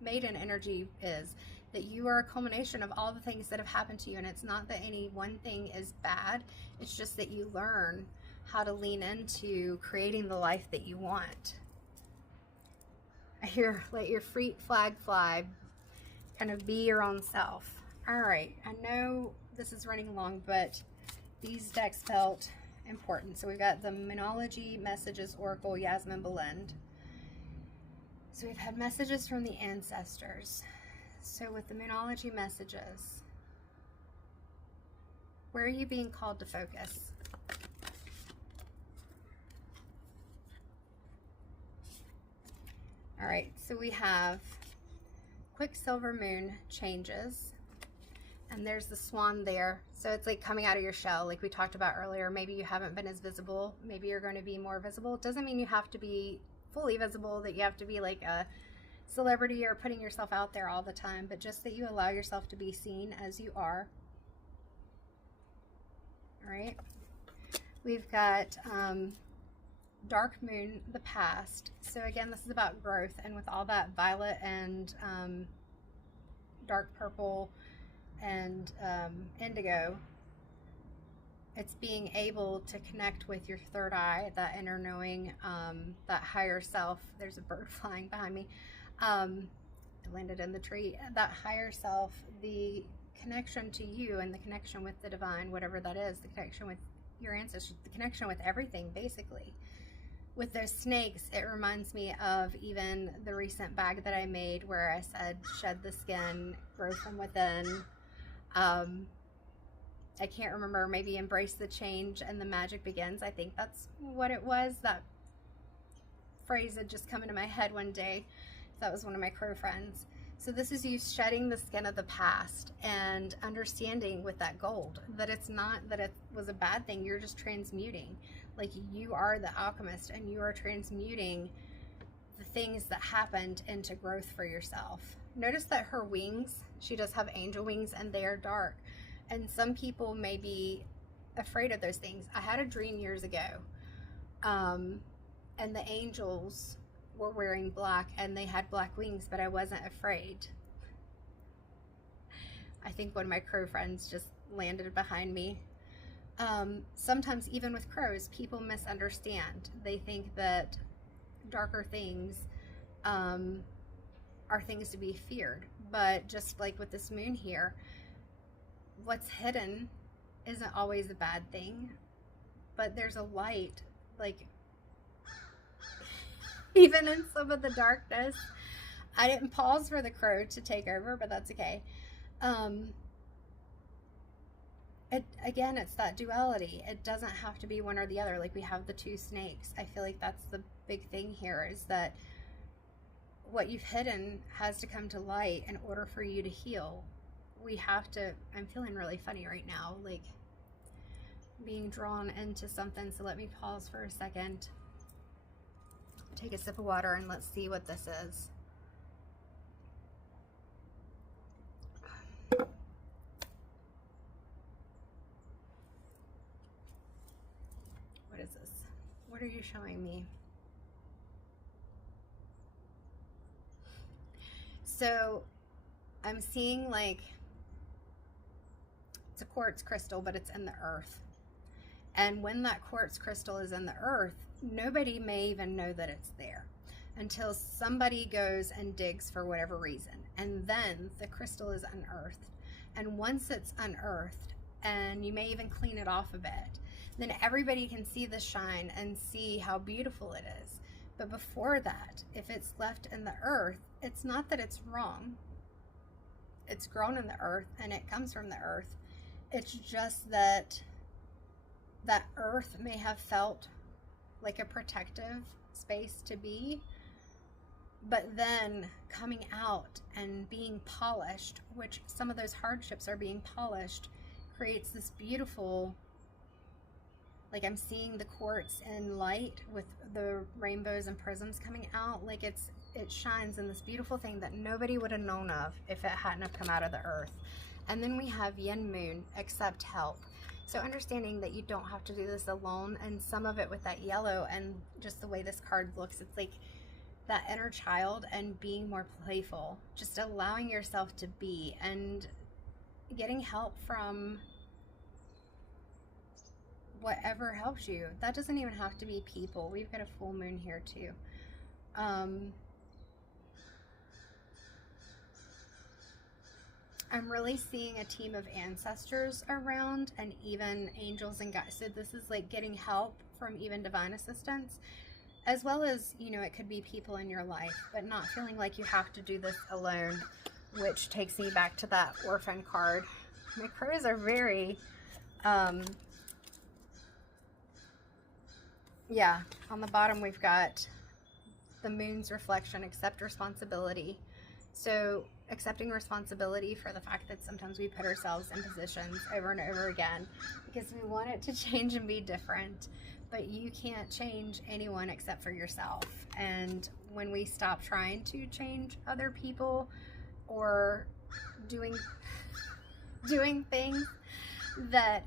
maiden energy is, that you are a culmination of all the things that have happened to you. And it's not that any one thing is bad. It's just that you learn how to lean into creating the life that you want. I hear, let your freak flag fly. Kind of be your own self. All right, I know this is running long, but these decks felt important. So we've got the Moonology Messages Oracle, Yasmin Blend. So we've had messages from the ancestors. So with the Moonology Messages, where are you being called to focus? All right, so we have Quicksilver Moon changes, and there's the swan there. So it's like coming out of your shell, like we talked about earlier. Maybe you haven't been as visible. Maybe you're going to be more visible. It doesn't mean you have to be fully visible, that you have to be like a celebrity or putting yourself out there all the time, but just that you allow yourself to be seen as you are. All right. We've got Dark Moon, the past. So again, this is about growth, and with all that violet and dark purple and indigo, it's being able to connect with your third eye, that inner knowing, that higher self. There's a bird flying behind me. It landed in the tree. That higher self, the connection to you and the connection with the divine, whatever that is, the connection with your ancestors, the connection with everything, basically. With those snakes, it reminds me of even the recent bag that I made where I said, shed the skin, grow from within. I can't remember, maybe embrace the change and the magic begins. I think that's what it was. That phrase had just come into my head one day. That was one of my crow friends. So this is you shedding the skin of the past and understanding with that gold that it's not that it was a bad thing. You're just transmuting. Like, you are the alchemist, and you are transmuting the things that happened into growth for yourself. Notice that her wings, she does have angel wings, and they are dark. And some people may be afraid of those things. I had a dream years ago, and the angels were wearing black, and they had black wings, but I wasn't afraid. I think one of my crow friends just landed behind me. Sometimes even with crows, people misunderstand. They think that darker things are things to be feared. But just like with this moon here, what's hidden isn't always a bad thing. But there's a light, like, even in some of the darkness. I didn't pause for the crow to take over, but that's okay. Again, it's that duality. It doesn't have to be one or the other. Like, we have the two snakes. I feel like that's the big thing here, is that what you've hidden has to come to light in order for you to heal. We have to, I'm feeling really funny right now, like being drawn into something. So let me pause for a second, take a sip of water, and let's see what this is. What is this? What are you showing me? So I'm seeing, like, it's a quartz crystal, but it's in the earth. And when that quartz crystal is in the earth, nobody may even know that it's there until somebody goes and digs for whatever reason. And then the crystal is unearthed. And once it's unearthed, and you may even clean it off a bit, then everybody can see the shine and see how beautiful it is. But before that, if it's left in the earth, it's not that it's wrong. It's grown in the earth and it comes from the earth. It's just that that earth may have felt like a protective space to be, but then coming out and being polished, which some of those hardships are being polished, creates this beautiful, like I'm seeing the quartz in light with the rainbows and prisms coming out, like it shines in this beautiful thing that nobody would have known of if it hadn't have come out of the earth. And then we have yin moon, accept help. So understanding that you don't have to do this alone, and some of it with that yellow and just the way this card looks, it's like that inner child and being more playful, just allowing yourself to be and getting help from whatever helps you. That doesn't even have to be people. We've got a full moon here too. I'm really seeing a team of ancestors around and even angels and guides. So this is like getting help from even divine assistance, as well as, you know, it could be people in your life, but not feeling like you have to do this alone, which takes me back to that orphan card. My cards are very, yeah, on the bottom we've got the moon's reflection, accept responsibility. So accepting responsibility for the fact that sometimes we put ourselves in positions over and over again because we want it to change and be different, but you can't change anyone except for yourself. And when we stop trying to change other people or doing things that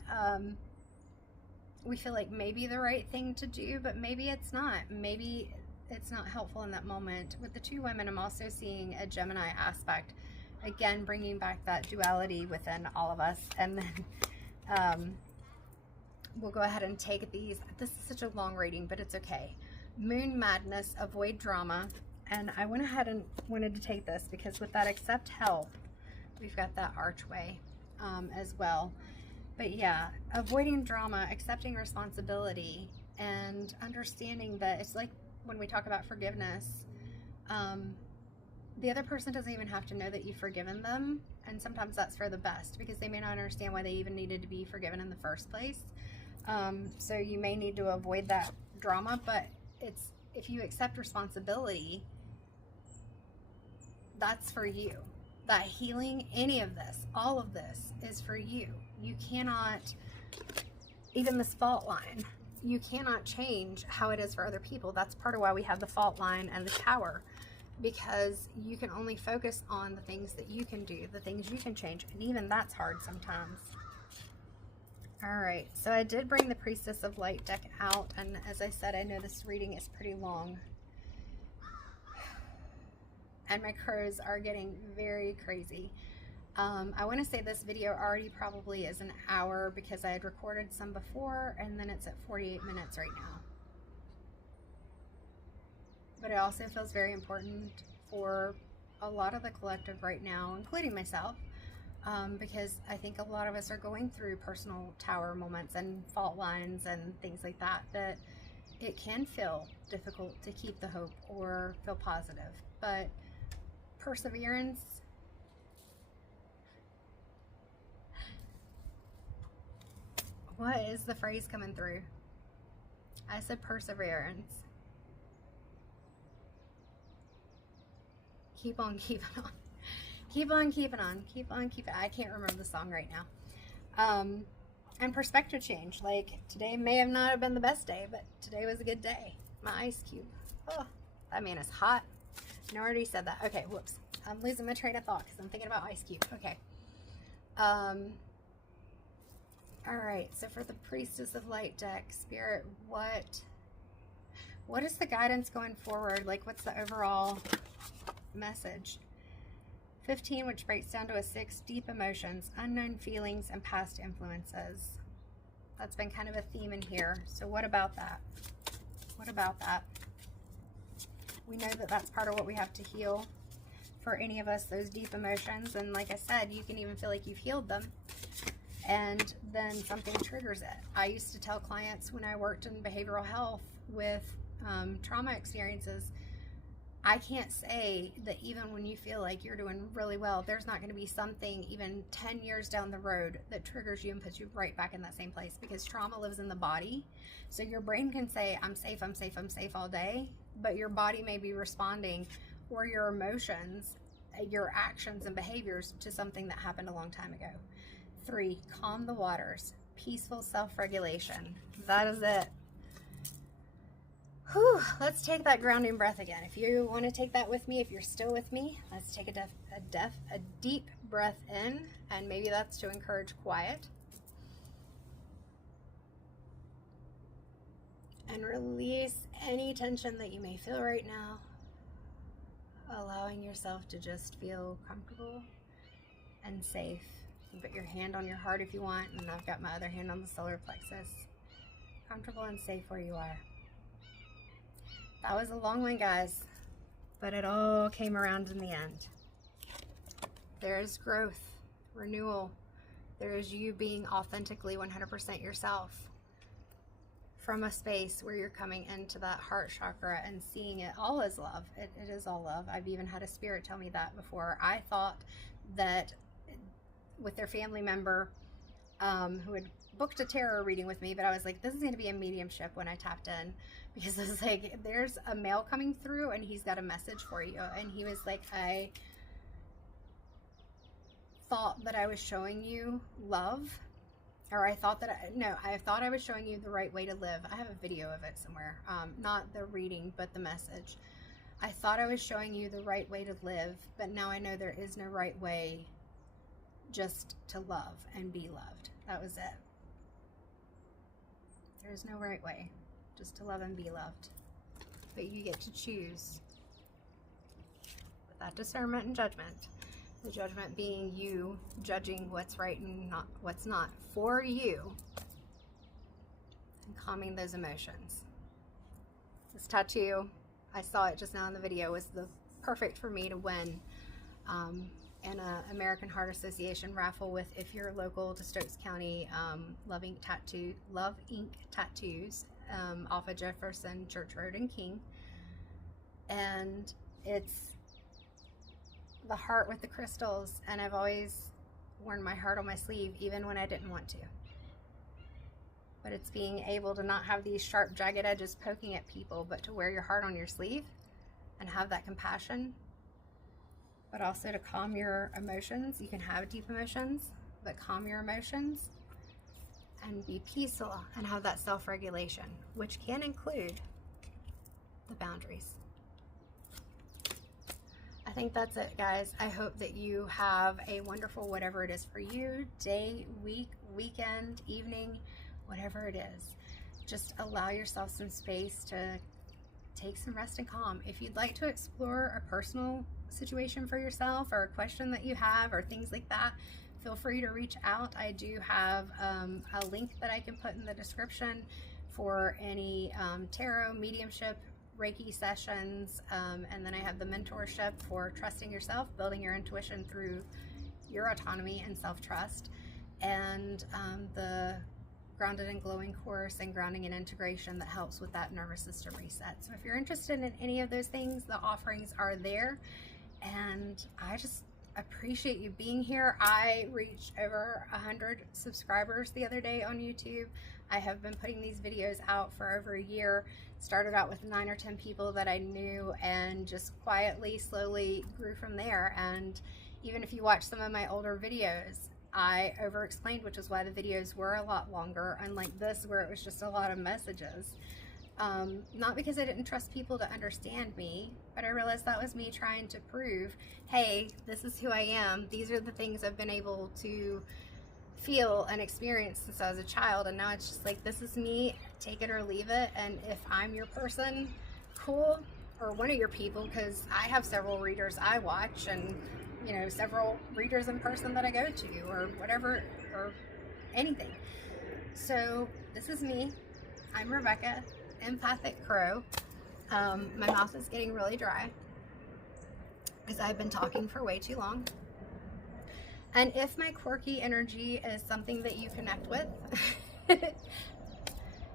we feel like maybe the right thing to do, but maybe it's not. Maybe it's not helpful in that moment. With the two women, I'm also seeing a Gemini aspect, again bringing back that duality within all of us. And then we'll go ahead and take these. This is such a long reading, but it's okay. Moon madness, avoid drama. And I went ahead and wanted to take this because with that accept help, we've got that archway as well. But yeah, avoiding drama, accepting responsibility, and understanding that it's like when we talk about forgiveness, the other person doesn't even have to know that you've forgiven them, and sometimes that's for the best because they may not understand why they even needed to be forgiven in the first place. So you may need to avoid that drama, but it's, if you accept responsibility, that's for you. That healing, any of this, all of this is for you. You cannot, even this fault line, you cannot change how it is for other people. That's part of why we have the fault line and the tower, because you can only focus on the things that you can do, the things you can change, and even that's hard sometimes. All right, so I did bring the Priestess of Light deck out, and as I said, I know this reading is pretty long, and my curves are getting very crazy. I want to say this video already probably is an hour because I had recorded some before, and then it's at 48 minutes right now. But it also feels very important for a lot of the collective right now, including myself, because I think a lot of us are going through personal tower moments and fault lines and things like that, that it can feel difficult to keep the hope or feel positive. But perseverance, what is the phrase coming through? I said perseverance. Keep on keeping on. Keep on keeping on. Keep on keeping. I can't remember the song right now. And perspective change. Like, today may have not have been the best day, but today was a good day. My ice cube. Oh, that man is hot. I already said that. Okay, whoops. I'm losing my train of thought because I'm thinking about ice cube. Okay. All right, so for the Priestess of Light deck, Spirit, what is the guidance going forward? Like, what's the overall message? 15, which breaks down to a 6, deep emotions, unknown feelings, and past influences. That's been kind of a theme in here. So what about that? What about that? We know that that's part of what we have to heal for any of us, those deep emotions. And like I said, you can even feel like you've healed them, and then something triggers it. I used to tell clients when I worked in behavioral health with trauma experiences, I can't say that even when you feel like you're doing really well, there's not going to be something even 10 years down the road that triggers you and puts you right back in that same place, because trauma lives in the body. So your brain can say, I'm safe, I'm safe, I'm safe all day, but your body may be responding, or your emotions, your actions and behaviors, to something that happened a long time ago. 3, calm the waters, peaceful self-regulation. That is it. Whew, let's take that grounding breath again. If you want to take that with me, if you're still with me, let's take a deep breath in, and maybe that's to encourage quiet. And release any tension that you may feel right now, allowing yourself to just feel comfortable and safe. You can put your hand on your heart if you want, and I've got my other hand on the solar plexus. Comfortable and safe where you are. That was a long one, guys, but it all came around in the end. There's growth, renewal. There is you being authentically 100% yourself from a space where you're coming into that heart chakra and seeing it all as love. It is all love. I've even had a spirit tell me that before. I thought that with their family member who had booked a tarot reading with me, but I was like, this is going to be a mediumship when I tapped in, because I was like, there's a male coming through and he's got a message for you. And he was like, I thought that I was showing you love, or I thought that I thought I was showing you the right way to live. I have a video of it somewhere, not the reading, but the message. I thought I was showing you the right way to live, but now I know there is no right way, just to love and be loved. That was it. There's no right way, just to love and be loved. But you get to choose with that discernment and judgment. The judgment being you judging what's right and not what's not for you, and calming those emotions. This tattoo, I saw it just now in the video, was the perfect for me to win in an American Heart Association raffle with, if you're local to Stokes County, Love Ink Tattoos off of Jefferson Church Road in King. And it's the heart with the crystals, and I've always worn my heart on my sleeve even when I didn't want to. But it's being able to not have these sharp, jagged edges poking at people, but to wear your heart on your sleeve and have that compassion, but also to calm your emotions. You can have deep emotions, but calm your emotions and be peaceful and have that self-regulation, which can include the boundaries. I think that's it, guys. I hope that you have a wonderful whatever it is for you, day, week, weekend, evening, whatever it is. Just allow yourself some space to take some rest and calm. If you'd like to explore a personal situation for yourself, or a question that you have, or things like that, feel free to reach out. I do have a link that I can put in the description for any tarot, mediumship, Reiki sessions, and then I have the mentorship for trusting yourself, building your intuition through your autonomy and self-trust, and the Grounded and Glowing course and Grounding and Integration that helps with that nervous system reset. So if you're interested in any of those things, the offerings are there, and I just appreciate you being here. I reached over 100 subscribers the other day on YouTube. I have been putting these videos out for over a year. Started out with 9 or 10 people that I knew, and just quietly, slowly grew from there. And even if you watch some of my older videos, I over-explained, which is why the videos were a lot longer, unlike this where it was just a lot of messages. Not because I didn't trust people to understand me, but I realized that was me trying to prove, hey, this is who I am. These are the things I've been able to feel and experience since I was a child, and now it's just like, this is me, take it or leave it. And if I'm your person, cool, or one of your people, because I have several readers I watch, and you know, several readers in person that I go to, or whatever, or anything. So this is me. I'm Rebecca, Empathic Crow. My mouth is getting really dry because I've been talking for way too long. And if my quirky energy is something that you connect with,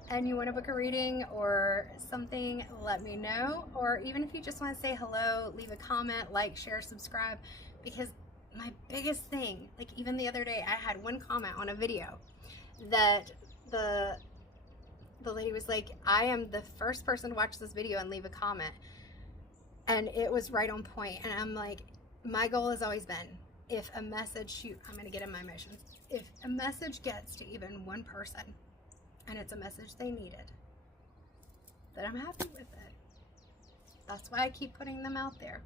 and you want to book a reading or something, let me know. Or even if you just want to say hello, leave a comment, like, share, subscribe. Because my biggest thing, like even the other day, I had one comment on a video that the lady was like, I am the first person to watch this video and leave a comment. And it was right on point. And I'm like, my goal has always been, if a message, shoot, I'm going to get in my emotions. If a message gets to even one person and it's a message they needed, then I'm happy with it. That's why I keep putting them out there.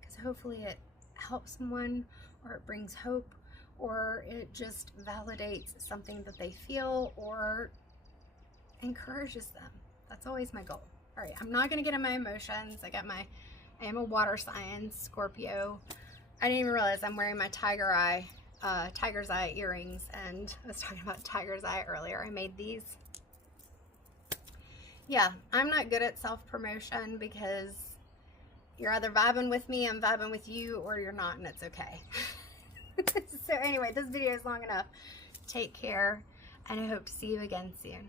Because hopefully it helps someone, or it brings hope, or it just validates something that they feel, or encourages them. That's always my goal. All right, I'm not going to get in my emotions. I am a water sign, Scorpio. I didn't even realize I'm wearing my tiger's eye earrings, and I was talking about tiger's eye earlier. I made these. Yeah, I'm not good at self-promotion because you're either vibing with me, I'm vibing with you, or you're not, and it's okay. So anyway, this video is long enough. Take care, and I hope to see you again soon.